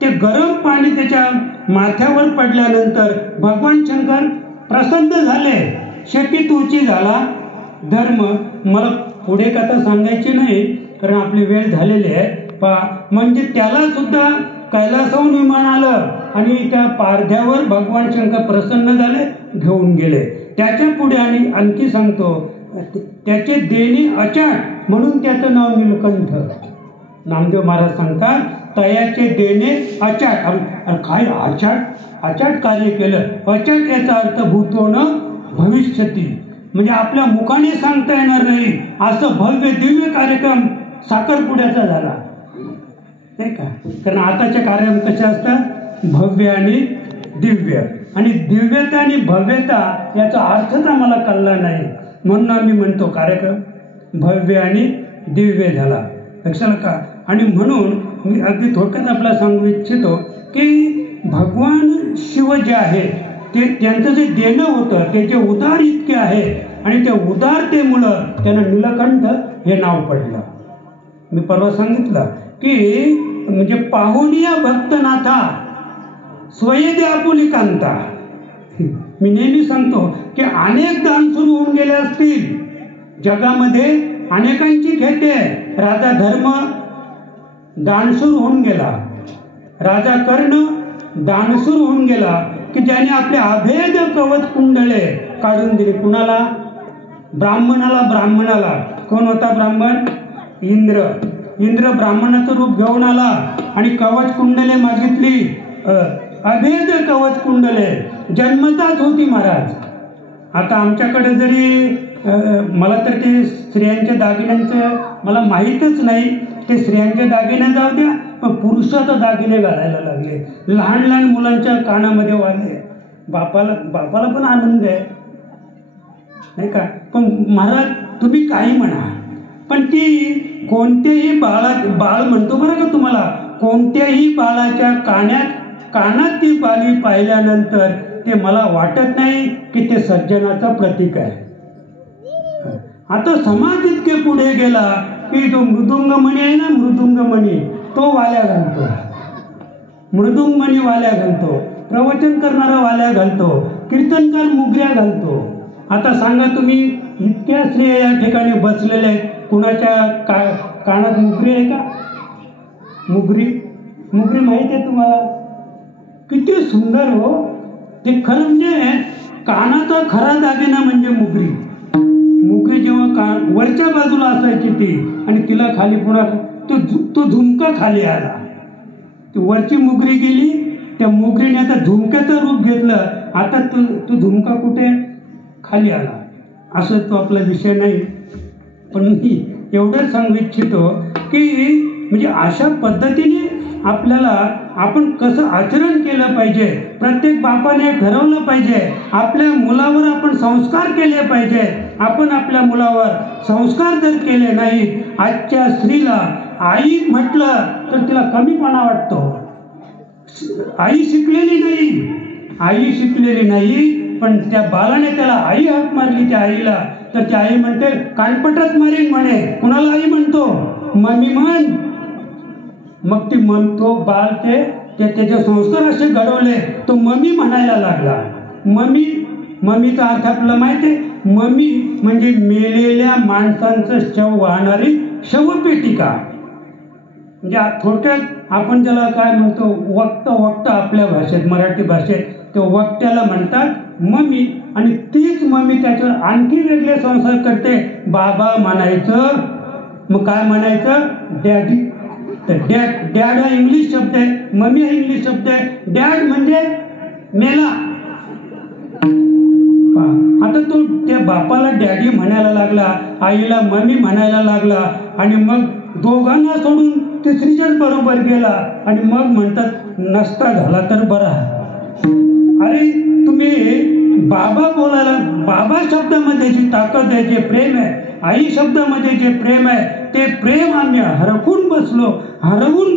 ते गरम पाणी त्याच्या माथ्यावर पडल्यानंतर भगवान शंकर प्रसन्न झाले. शेकी तोची झाला धर्म. मला पुढे कथा सांगायची नाही कारण आपली वेळ झालेली आहे. म्हणजे त्याला सुद्धा कैलासाहून विमान आलं आणि त्या पारध्यावर भगवान शंकर प्रसन्न झाले, घेऊन गेले. त्याच्या पुढे आणि आणखी सांगतो, त्याचे देणे अचाट म्हणून त्याचं नाव नीलकंठ. नामदेव महाराज सांगतात तयाचे देणे अचाट. काय अचाट कार्य केलं. अचाट याचा अर्थ भूतो न भविष्यती, म्हणजे आपल्या मुखाने सांगता येणार नाही असं भव्य दिव्य कार्यक्रम साखरपुड्याचा झाला, नाही का. कारण आताचे कार्यक्रम कसे असतात, भव्य आणि दिव्य. आणि दिव्यता आणि भव्यता याचा अर्थच आम्हाला कळला नाही, म्हणून आम्ही म्हणतो कार्यक्रम भव्य आणि दिव्य झाला, लक्षात का. आणि म्हणून मी अगदी थोडक्यात आपल्याला सांगू इच्छितो की भगवान शिव जे आहे ते त्यांचं जे देणं होतं ते जे उदार इतके आहे, आणि त्या उदारतेमुळं त्यांना नीलकंठ हे नाव पडलं. मी परवा सांगितलं की म्हणजे पाहुनिया भक्तनाथा स्वयदे आपुली कांता. मी नेहमी सांगतो की अनेक दान सुरू होऊन गेले असतील जगामध्ये, अनेकांची घेते. राजा धर्म दानशूर होऊन गेला, राजा कर्ण दानशूर होऊन गेला, की ज्याने आपले अभेद कवच कुंडले काढून दिले. कुणाला, ब्राह्मणाला. कोण होता ब्राह्मण, इंद्र ब्राह्मणाचं रूप घेऊन आला आणि कवच कुंडले मागितली. अभेद कवच कुंडले जन्मताच होती महाराज. आता आमच्याकडे जरी मला तर ते स्त्रियांच्या दागिन्यांचं मला माहीतच नाही, ते स्त्रियांचे दागिने जाऊ द्या, पण पुरुषाचं दागिने घालायला लागले. लहान लहान मुलांच्या कानामध्ये वाजले. बापाला पण आनंद आहे, नाही का. पण महाराज तुम्ही काही म्हणा, पण ती कोणत्याही बाळ म्हणतो बरं का तुम्हाला, कोणत्याही बाळाच्या कानात ती बाली पाहिल्यानंतर ते मला वाटत नाही की ते सज्जनाचं प्रतीक आहे. आता समाज इतके पुढे गेला की जो मृदुंगमणी आहे ना, मृदुंगमणी तो वाल्या घालतो, मृदुंगमणी वाल्या घालतो, प्रवचन करणारा वाल्या घालतो, कीर्तनकार मुगऱ्या घालतो. आता सांगा तुम्ही, इतक्या स्त्रिया या ठिकाणी बसलेल्या आहेत, कुणाच्या कानात मुगरी आहे का? मुगरी माहिती आहे तुम्हाला, किती सुंदर हो. ते खरं म्हणजे कानाचा खरा दागिना म्हणजे मुगरी. मुगरी जेव्हा वरच्या बाजूला असायची ती आणि तिला खाली पुन्हा तो झुमका खाली आला. ती वरची मुगरी गेली, त्या मुगरीने आता झुमक्याचं रूप घेतलं. आता तो झुमका कुठे खाली आला. असं तो आपला विषय नाही. पण मी एवढंच सांगू इच्छितो की म्हणजे अशा पद्धतीने आपल्याला आपण कसं आचरण केलं पाहिजे. प्रत्येक बापाने ठरवलं पाहिजे आपल्या मुलावर आपण संस्कार केले पाहिजे. आपण आपल्या मुलावर संस्कार जर केले नाही, आजच्या स्त्रीला आई म्हटलं तर तिला कमीपणा वाटतो. आई शिकलेली नाही, पण त्या बालाने त्याला आई हाक मारली त्या आईला, तर त्या आई म्हणते कानपटात मारीन म्हणे. कुणाला आई म्हणतो? मम्मी म्हण. मग ती तो बाल त्याचे संस्कार असे घडवले, तो मम्मी म्हणायला लागला. मम्मीचा अर्थ आपल्याला माहिती आहे. मम्मी म्हणजे मेलेल्या माणसांचं शव वाहणारी शवपेटिका. म्हणजे थोडक्यात आपण ज्याला काय म्हणतो वक्ता आपल्या भाषेत, मराठी भाषेत, तो वक्त्याला म्हणतात मम्मी. आणि तीच मम्मी त्याच्यावर आणखी वेगळे संस्कार करते. बाबा म्हणायचं, मग काय म्हणायचं? डॅडी. तर डॅड हा इंग्लिश शब्द आहे, मम्मी हा इंग्लिश शब्द आहे. डॅड म्हणजे मेला. आता तो त्या बापाला डॅडी म्हणायला लागला, आईला मम्मी म्हणायला लागला, आणि मग दोघांना सोडून तिसरीच्याच बरोबर गेला. आणि मग म्हणतात नसता झाला तर बरा. अरे तुम्ही बाबा बोलायला, बाबा शब्दामध्ये जी ताकद आहे, जे प्रेम आहे, आई शब्दामध्ये जे प्रेम आहे, ते प्रेम आम्ही हरवून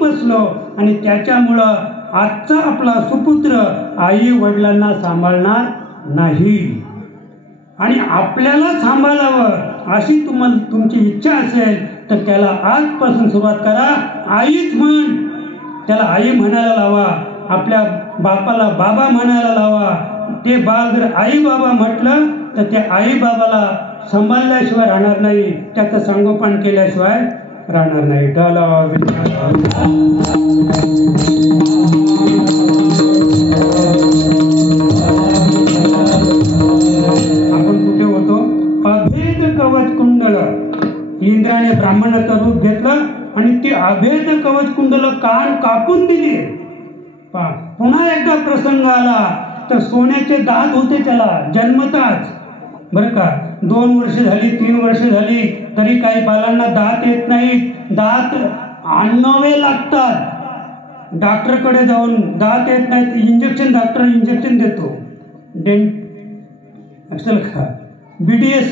बसलो. आणि त्याच्यामुळं आजचा आपला सुपुत्र आई वडिलांना सांभाळणार नाही. आणि आपल्याला सांभाळावं अशी तुमची इच्छा असेल तर त्याला आजपासून सुरुवात करा. आईच म्हण. त्याला आई म्हणायला लावा. आपल्या बापाला बाबा म्हणायला लावा. ते बाळ जर आई बाबा म्हटलं तर त्या आई बाबाला सांभाळल्याशिवाय राहणार नाही, त्याचं संगोपन केल्याशिवाय राहणार नाही. आपण कुठे होतो? अभेद कवच कुंडल. इंद्राने ब्राह्मणाचं रूप घेतलं आणि ती अभेद कवच कुंडल कान कापून दिली. पुन्हा एकदा प्रसंग आला तर सोन्याचे दात होते त्याला जन्मताच, बरं का. 2 वर्ष झाली, 3 वर्ष झाली, तरी काही बालांना दात येत नाही. दात आणावे लागतात. डॉक्टरकडे जाऊन दात येत नाहीत, डॉक्टर इंजेक्शन देतो. असेल का BDS,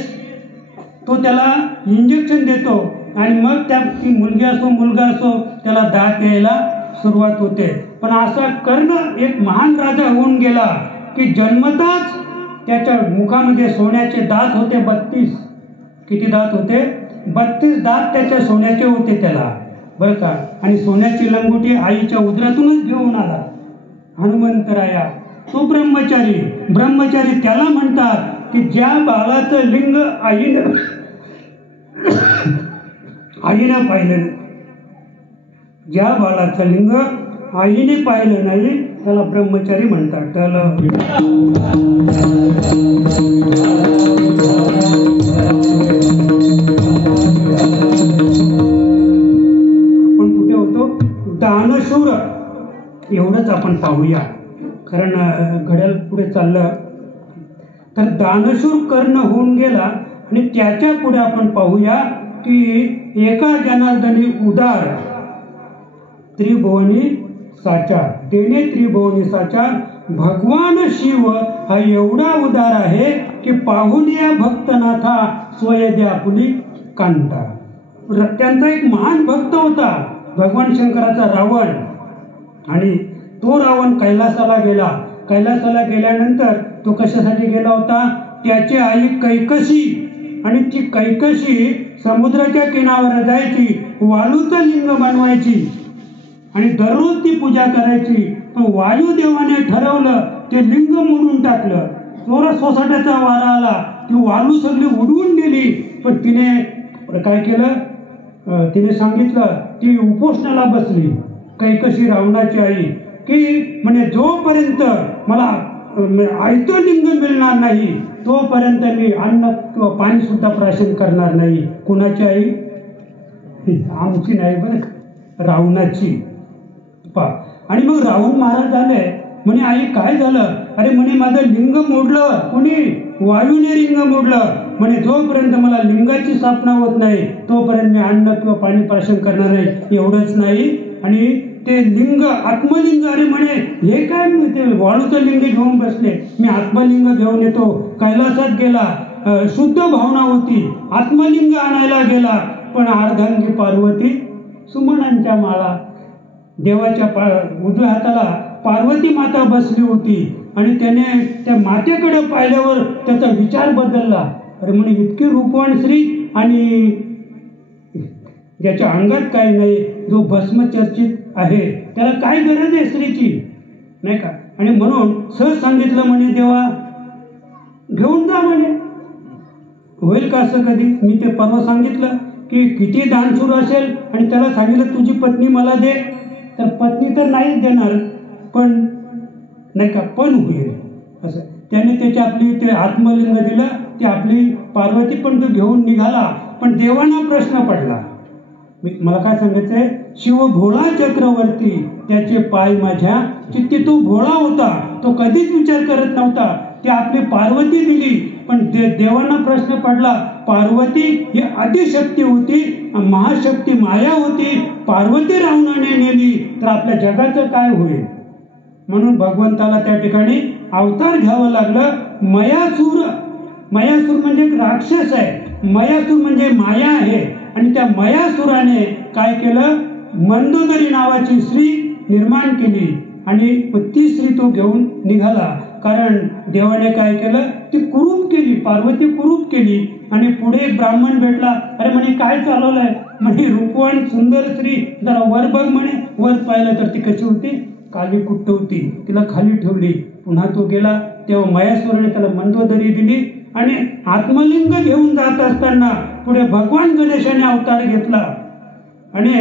तो त्याला इंजेक्शन देतो आणि मग ती मुलगी असो मुलगा असो त्याला दात यायला सुरुवात होते. पण असं करणं एक महान राजा होऊन गेला की जन्मताच त्याच्या मुखामध्ये सोन्याचे दात होते 32. किती दात होते? 32 दात त्याच्या सोन्याचे होते त्याला, बरं का. आणि सोन्याची लंगोटी आईच्या उदरातूनच घेऊन आला हनुमंतराया. तो ब्रह्मचारी त्याला म्हणतात की ज्या बाळाचं लिंग आईनं पाहिलं, ज्या बाळाचं लिंग आईने पाहिलं नाही त्याला ब्रह्मचारी म्हणतात. त्याला आपण कुठे होतो? दानशूर. एवढंच आपण पाहूया, कारण घड्याळ पुढे चाललं तर दानशूर कर्ण होऊन गेला. आणि त्याच्या पुढे आपण पाहूया की एका जनार्दनी उदार त्रिभुवनी साचार, देणे त्रिभुवनी साचार. भगवान शिव हा एवढा उदार आहे की पाहून या भक्तनाथा स्वयद्या पुली कांता. त्यांचा एक महान भक्त होता भगवान शंकराचा रावण. आणि तो रावण कैलासाला गेला. कैलासाला गेल्यानंतर तो कशासाठी गेला होता? त्याची आई कैकशी, आणि ती कैकशी समुद्राच्या किनाऱ्यावर जायची, वाळूचं लिंग बनवायची आणि दररोज ती पूजा करायची. पण वायुदेवाने ठरवलं ते लिंग मोडून टाकलं. चोरा सोसाट्याचा वारा आला, ती वाळू सगळी उडवून दिली. पण तिने काय केलं? तिने सांगितलं, ती उपोषणाला बसली कैकशी रावणाची आई, की म्हणे जोपर्यंत मला आयतं लिंग मिळणार नाही तोपर्यंत मी अन्न किंवा पाणी सुद्धा प्राशन करणार नाही. कुणाची आई? आमची नाही बरं, रावणाची. आणि मग रावण महाराज झाले. म्हणे आई काय झालं? अरे म्हणे माझं लिंग मोडलं. कोणी? वायूने लिंग मोडलं. म्हणे जोपर्यंत मला लिंगाची स्थापना होत नाही तोपर्यंत मी अन्न किंवा पाणी प्राशन करणार नाही. एवढंच नाही, आणि ते लिंग आत्मलिंग, अरे म्हणे हे काय, ते वाळूचं लिंग घेऊन बसले, मी आत्मलिंग घेऊन येतो. कैलासात गेला, शुद्ध भावना होती, आत्मलिंग आणायला गेला, पण अर्धांगी पार्वती सुमनांच्या माळा, देवाच्या उजव्या हाताला पार्वती माता बसली होती. आणि त्याने त्या मातेकडे पाहिल्यावर त्याचा विचार बदलला. अरे म्हणे इतकी रूपवान स्त्री आणि ज्याच्या अंगात काही नाही, जो भस्मचर्चित आहे, त्याला काय गरज आहे स्त्रीची, नाही का? आणि म्हणून सहज सांगितलं म्हणे देवा घेऊन जा म्हणे. होईल का असं कधी? मी ते परवा सांगितलं की किती दानशूर असेल आणि त्याला सांगितलं तुझी पत्नी मला दे, तर पत्नी तर नाहीच देणार, पण नाही का, पण होईल असं. त्याने त्याची आपली ते आत्मलिंग दिलं, ती आपली पार्वती पण तो घेऊन निघाला. पण देवांना प्रश्न पडला. मला काय सांगायचंय, शिव भोळा चक्रवर्ती, त्याचे पाय माझ्या चित्ती. तो भोळा होता, तो कधीच विचार करत नव्हता. ती आपली पार्वती दिली, पण देवांना प्रश्न पडला, पार्वती ही आदिशक्ती होती, महाशक्ती माया होती, पार्वती रावणाने नेली तर आपल्या जगाचं काय होईल? म्हणून भगवंताला त्या ठिकाणी अवतार घ्यावं लागलं. मयासूर, मयासूर म्हणजे एक राक्षस आहे, मयासूर म्हणजे माया आहे. आणि त्या मयासुराने काय केलं, मंदोदरी नावाची स्त्री निर्माण केली आणि ती स्त्री तो घेऊन निघाला. कारण देवाने काय केलं, ती कुरूप केली, पार्वती कुरूप केली. आणि पुढे एक ब्राह्मण भेटला. अरे म्हणे काय चालवलंय? म्हणे रूपवान सुंदर स्त्री, जरा वर बघ म्हणे. वर पाहिलं तर ती कशी होती, काली कुट्ट होती. तिला खाली ठेवली. पुन्हा तो गेला, तेव्हा मयासुराने त्याला मंदोदरी दिली. आणि आत्मलिंग घेऊन जात असताना पुढे भगवान गणेशाने अवतार घेतला. आणि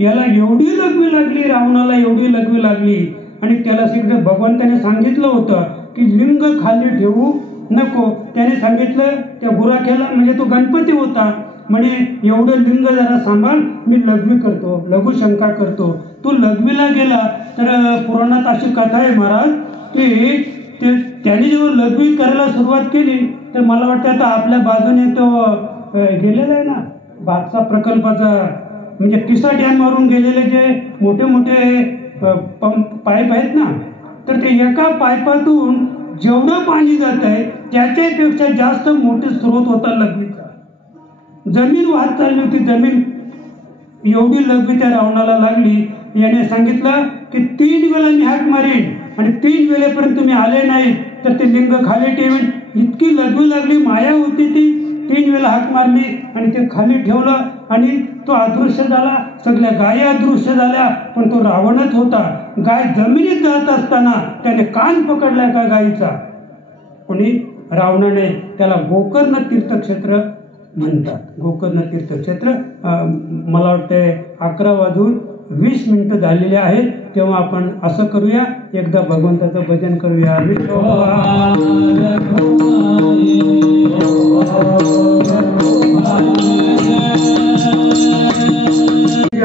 याला एवढी लघवी लागली, रावणाला एवढी लघवी लागली. आणि त्याला तिकडे भगवंताने सांगितलं होतं की लिंग खाली ठेवू नको. त्याने सांगितलं त्या गुराख्याला, म्हणजे तो गणपती होता, म्हणे एवढं लिंग जरा सांभाळ, मी लघवी करतो, लघुशंका करतो. तो लघवीला गेला. तर पुराणात अशी कथा आहे महाराज की त्याने जेव्हा लघवी करायला सुरुवात केली तर मला वाटतं आता आपल्या बाजूने तो गेलेला आहे ना भातसा प्रकल्पाचा, म्हणजे किसा डॅमवरून गेलेले जे मोठे मोठे पाईप आहेत ना, तर ते एका पाईपातून जेवढं पाणी जात आहे त्याच्यापेक्षा जास्त मोठे स्रोत होता लघवीचा. जमीन वाहत चालली होती, जमीन. एवढी लघवी त्या रावणाला लागली. याने सांगितलं की 3 वेळा मी हाक मारीन आणि 3 वेळेपर्यंत तुम्ही आले नाही तर ते लिंग खाली ठेवीन. इतकी लघवी लागली, माया होती ती. 3 वेळा हाक मारली आणि ते खाली ठेवलं आणि तो अदृश्य झाला. सगळ्या गायी अदृश्य झाल्या, पण तो रावणच होता. गाय जमिनीत जात असताना त्याने कान पकडला का गायीचा. कोणी? रावणाने. त्याला गोकर्ण तीर्थक्षेत्र म्हणतात. गोकर्ण तीर्थक्षेत्र. मला वाटते 11:20 झालेले आहेत. तेव्हा आपण असं करूया, एकदा भगवंताचं भजन करूया.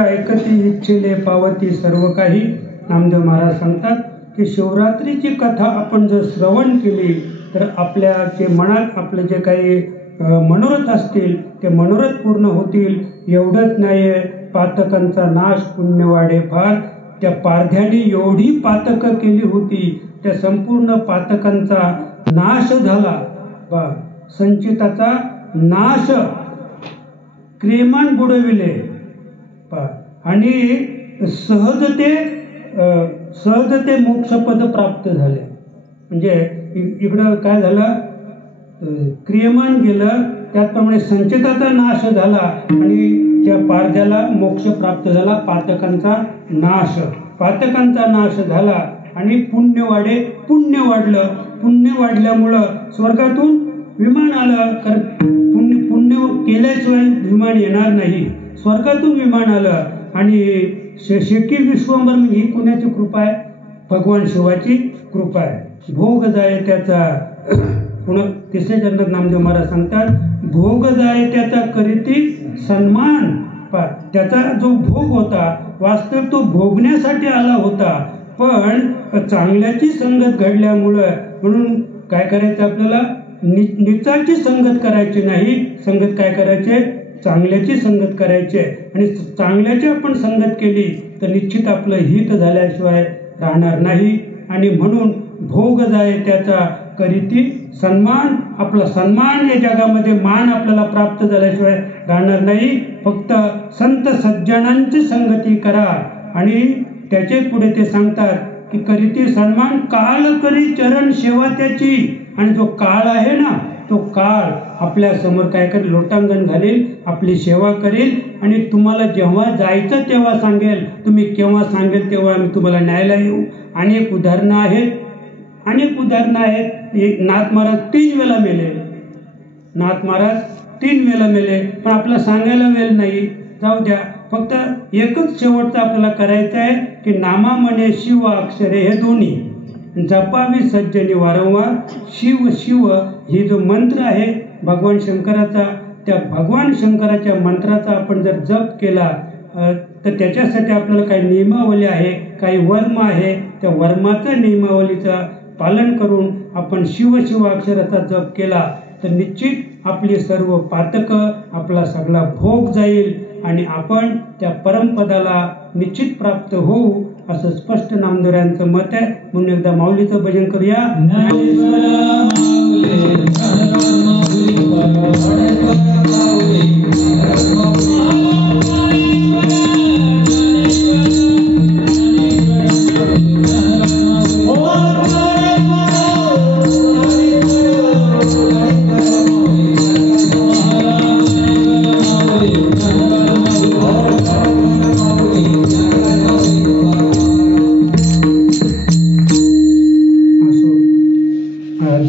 ऐकती इच्छिले पावती सर्व काही. नामदेव महाराज सांगतात की शिवरात्रीची कथा आपण जर श्रवण केली तर आपल्या जे मनात आपले जे काही मनोरथ असतील ते मनोरथ पूर्ण होतील. एवढंच नाही, पातकांचा नाश पुण्य वाढे फार. त्या पारध्याने एवढी पातकं केली होती, त्या संपूर्ण पातकांचा नाश झाला. संचिताचा नाश क्रियमान बुडविले आणि सहजते मोक्षपद प्राप्त झाले. म्हणजे इकडं काय झालं, क्रियमान गेलं, त्याचप्रमाणे संचिताचा नाश झाला आणि त्या पारध्याला मोक्ष प्राप्त झाला. पातकांचा नाश झाला आणि पुण्य वाढलं. पुण्य वाढल्यामुळं स्वर्गातून विमान आलं. कारण पुण्य केल्याशिवाय विमान येणार नाही. स्वर्गातून विमान आलं आणि शेकी विश्वंभर. ही कोणाची कृपा आहे? भगवान शिवाची कृपा आहे. भोग जाय त्याचा पुन्हा तिसऱ्या चरणात नामदेव महाराज सांगतात, भोग जाय त्याचा करीती सन्मान. त्याचा जो भोग होता वास्तव तो भोगण्यासाठी आला होता, पण चांगल्याची संगत घडल्यामुळं म्हणून काय करायचं आपल्याला, निचाची संगत करायची नाही, संगत काय करायचे, चांगल्याची संगत करायची. आणि चांगल्याची आपण संगत केली तर निश्चित आपलं हित झाल्याशिवाय राहणार नाही. आणि म्हणून भोग जाय त्याचा करीती सन्मान, आपला सन्मान या जगामध्ये मान आपल्याला प्राप्त झाल्याशिवाय राहणार नाही. फक्त संत सज्जनांची संगती करा. आणि त्याचे पुढे ते सांगतात की करीती सन्मान काल करी चरण सेवा त्याची. आणि जो काळ आहे ना, तो काळ आपल्या समोर काय करेल, लोटांगण घालेल, आपली सेवा करेल. आणि तुम्हाला जेव्हा जायचं तेव्हा सांगेल, तुम्ही केव्हा सांगेल तेव्हा आम्ही तुम्हाला न्यायला येऊ. अनेक उदाहरणं आहेत, अनेक उदाहरणं आहेत. एक नाथ महाराज 3 वेळा मेले, नाथ महाराज 3 वेळा मेले, पण आपल्याला सांगायला वेळ नाही, जाऊ द्या. फक्त एकच शेवटचं आपल्याला करायचं आहे की नामा म्हणे शिव अक्षरे हे दोन्ही जपावी सज्जनी वारंवार. शिव शिव हे जो मंत्र आहे भगवान शंकराचा, त्या भगवान शंकराच्या मंत्राचा आपण जर जप केला तर त्याच्यासाठी आपल्याला काही नियमावली आहे, काही वर्म आहे. त्या वर्माचं नियमावलीचं पालन करून आपण शिव शिव अक्षराचा जप केला तर निश्चित आपली सर्व पातकं, आपला सगळा भोग जाईल आणि आपण त्या परमपदाला निश्चित प्राप्त होऊ, असं स्पष्ट नामदेवांचं मत आहे. म्हणून एकदा माऊलीचं भजन करूया.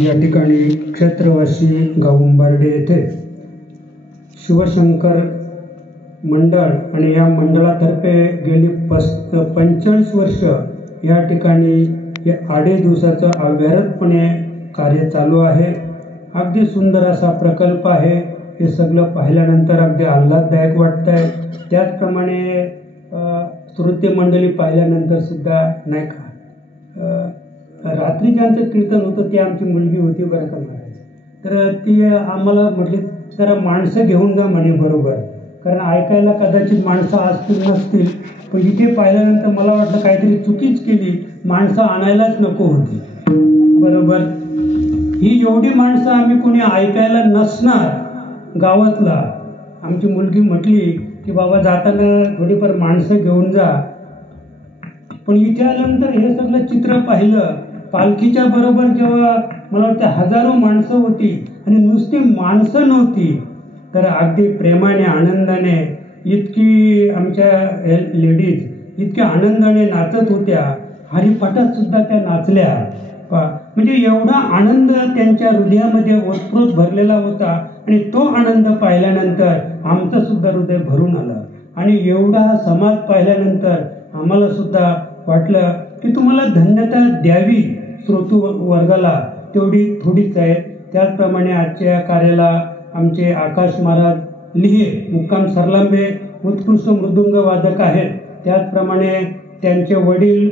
या ठिकाणी क्षेत्रवासी गावंबार्डे येथे शिवशंकर मंडळ आणि या मंडळातर्फे गेली 45 वर्ष या ठिकाणी हे 2.5 दिवसाचं अविरतपणे कार्य चालू आहे. अगदी सुंदर असा प्रकल्प आहे. हे सगळं पाहिल्यानंतर अगदी आल्हाददायक वाटतं आहे. त्याचप्रमाणे श्रोते मंडळी पाहिल्यानंतर सुद्धा नाही का, रात्री ज्यांचं कीर्तन होतं ते आमची मुलगी होती बरं का महाराज, तर ती आम्हाला म्हटली जरा माणसं घेऊन जा म्हणे बरोबर, कारण ऐकायला कदाचित माणसं असतील नसतील, पण इथे पाहिल्यानंतर मला वाटलं काहीतरी चुकीच केली, माणसं आणायलाच नको होती. बरोबर, ही एवढी माणसं आम्ही कोणी ऐकायला नसणार गावातला. आमची मुलगी म्हटली की बाबा जाताना थोडीफार माणसं घेऊन जा. पण इथे आल्यानंतर हे सगळं चित्र पाहिलं. पालखीच्या बरोबर जेव्हा मला वाटतं हजारो माणसं होती आणि नुसती माणसं नव्हती, तर अगदी प्रेमाने आनंदाने इतकी आमच्या लेडीज इतक्या आनंदाने नाचत होत्या. हरिपाठात सुद्धा त्या नाचल्या. म्हणजे एवढा आनंद त्यांच्या हृदयामध्ये ओतप्रोत भरलेला होता. आणि तो आनंद पाहिल्यानंतर आमचं सुद्धा हृदय भरून आलं. आणि एवढा समाज पाहिल्यानंतर आम्हाला सुद्धा वाटलं की तुम्हाला धन्यता द्यावी श्रोतू वर्गाला, तेवढी थोडीच आहे. त्याचप्रमाणे आजच्या कार्याला आमचे आकाश महाराज लिहे मुक्काम सरलांबे उत्कृष्ट मृदुंग वादक आहेत. त्याचप्रमाणे त्यांचे वडील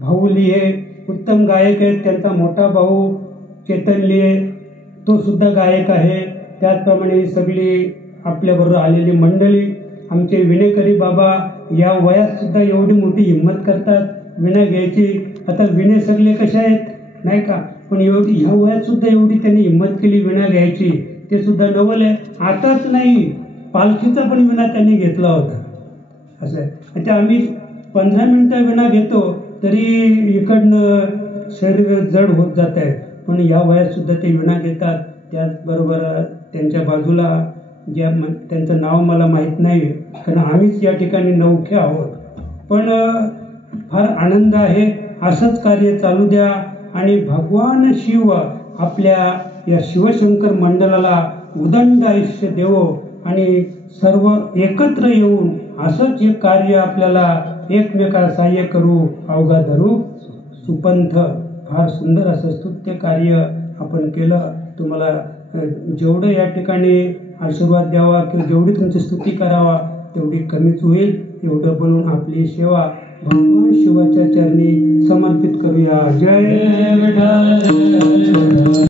भाऊ लिहे उत्तम गायक आहेत. त्यांचा मोठा भाऊ चेतन लिहे तो सुद्धा गायक आहे. त्याचप्रमाणे ही सगळी आपल्याबरोबर आलेली मंडळी, आमचे विनेकरी बाबा या वयात सुद्धा एवढी मोठी हिंमत करतात विणा घ्यायची. आता विणे सगळे कसे आहेत नाही का, पण एवढी ह्या वयात सुद्धा एवढी त्यांनी हिंमत केली विणा घ्यायची, ते सुद्धा नवल आहे. आताच नाही, पालखीचा पण विणा त्यांनी घेतला होता. असं आहे. म्हणजे आम्ही 15 मिनटं विणा घेतो तरी इकडनं शरीर जड होत जात आहे, पण या वयात सुद्धा ते विणा घेतात. त्याचबरोबर त्यांच्या बाजूला ज्या त्यांचं नाव मला माहीत नाही, कारण आम्हीच या ठिकाणी नवखे आहोत, पण फार आनंद आहे. असंच कार्य चालू द्या आणि भगवान शिव आपल्या या शिवशंकर मंडळाला उदंड आयुष्य देवो आणि सर्व एकत्र येऊन असंच एक कार्य आपल्याला एकमेकाला सहाय्य करू, अवघा धरू सुपंथ. फार सुंदर असं स्तुत्य कार्य आपण केलं. तुम्हाला जेवढं या ठिकाणी आशीर्वाद द्यावा किंवा जेवढी तुमची स्तुती करावा तेवढी कमीच होईल. एवढं बोलून आपली सेवा भगवान शिवाच्या चरणी समर्पित करूया. जय विठ्ठल.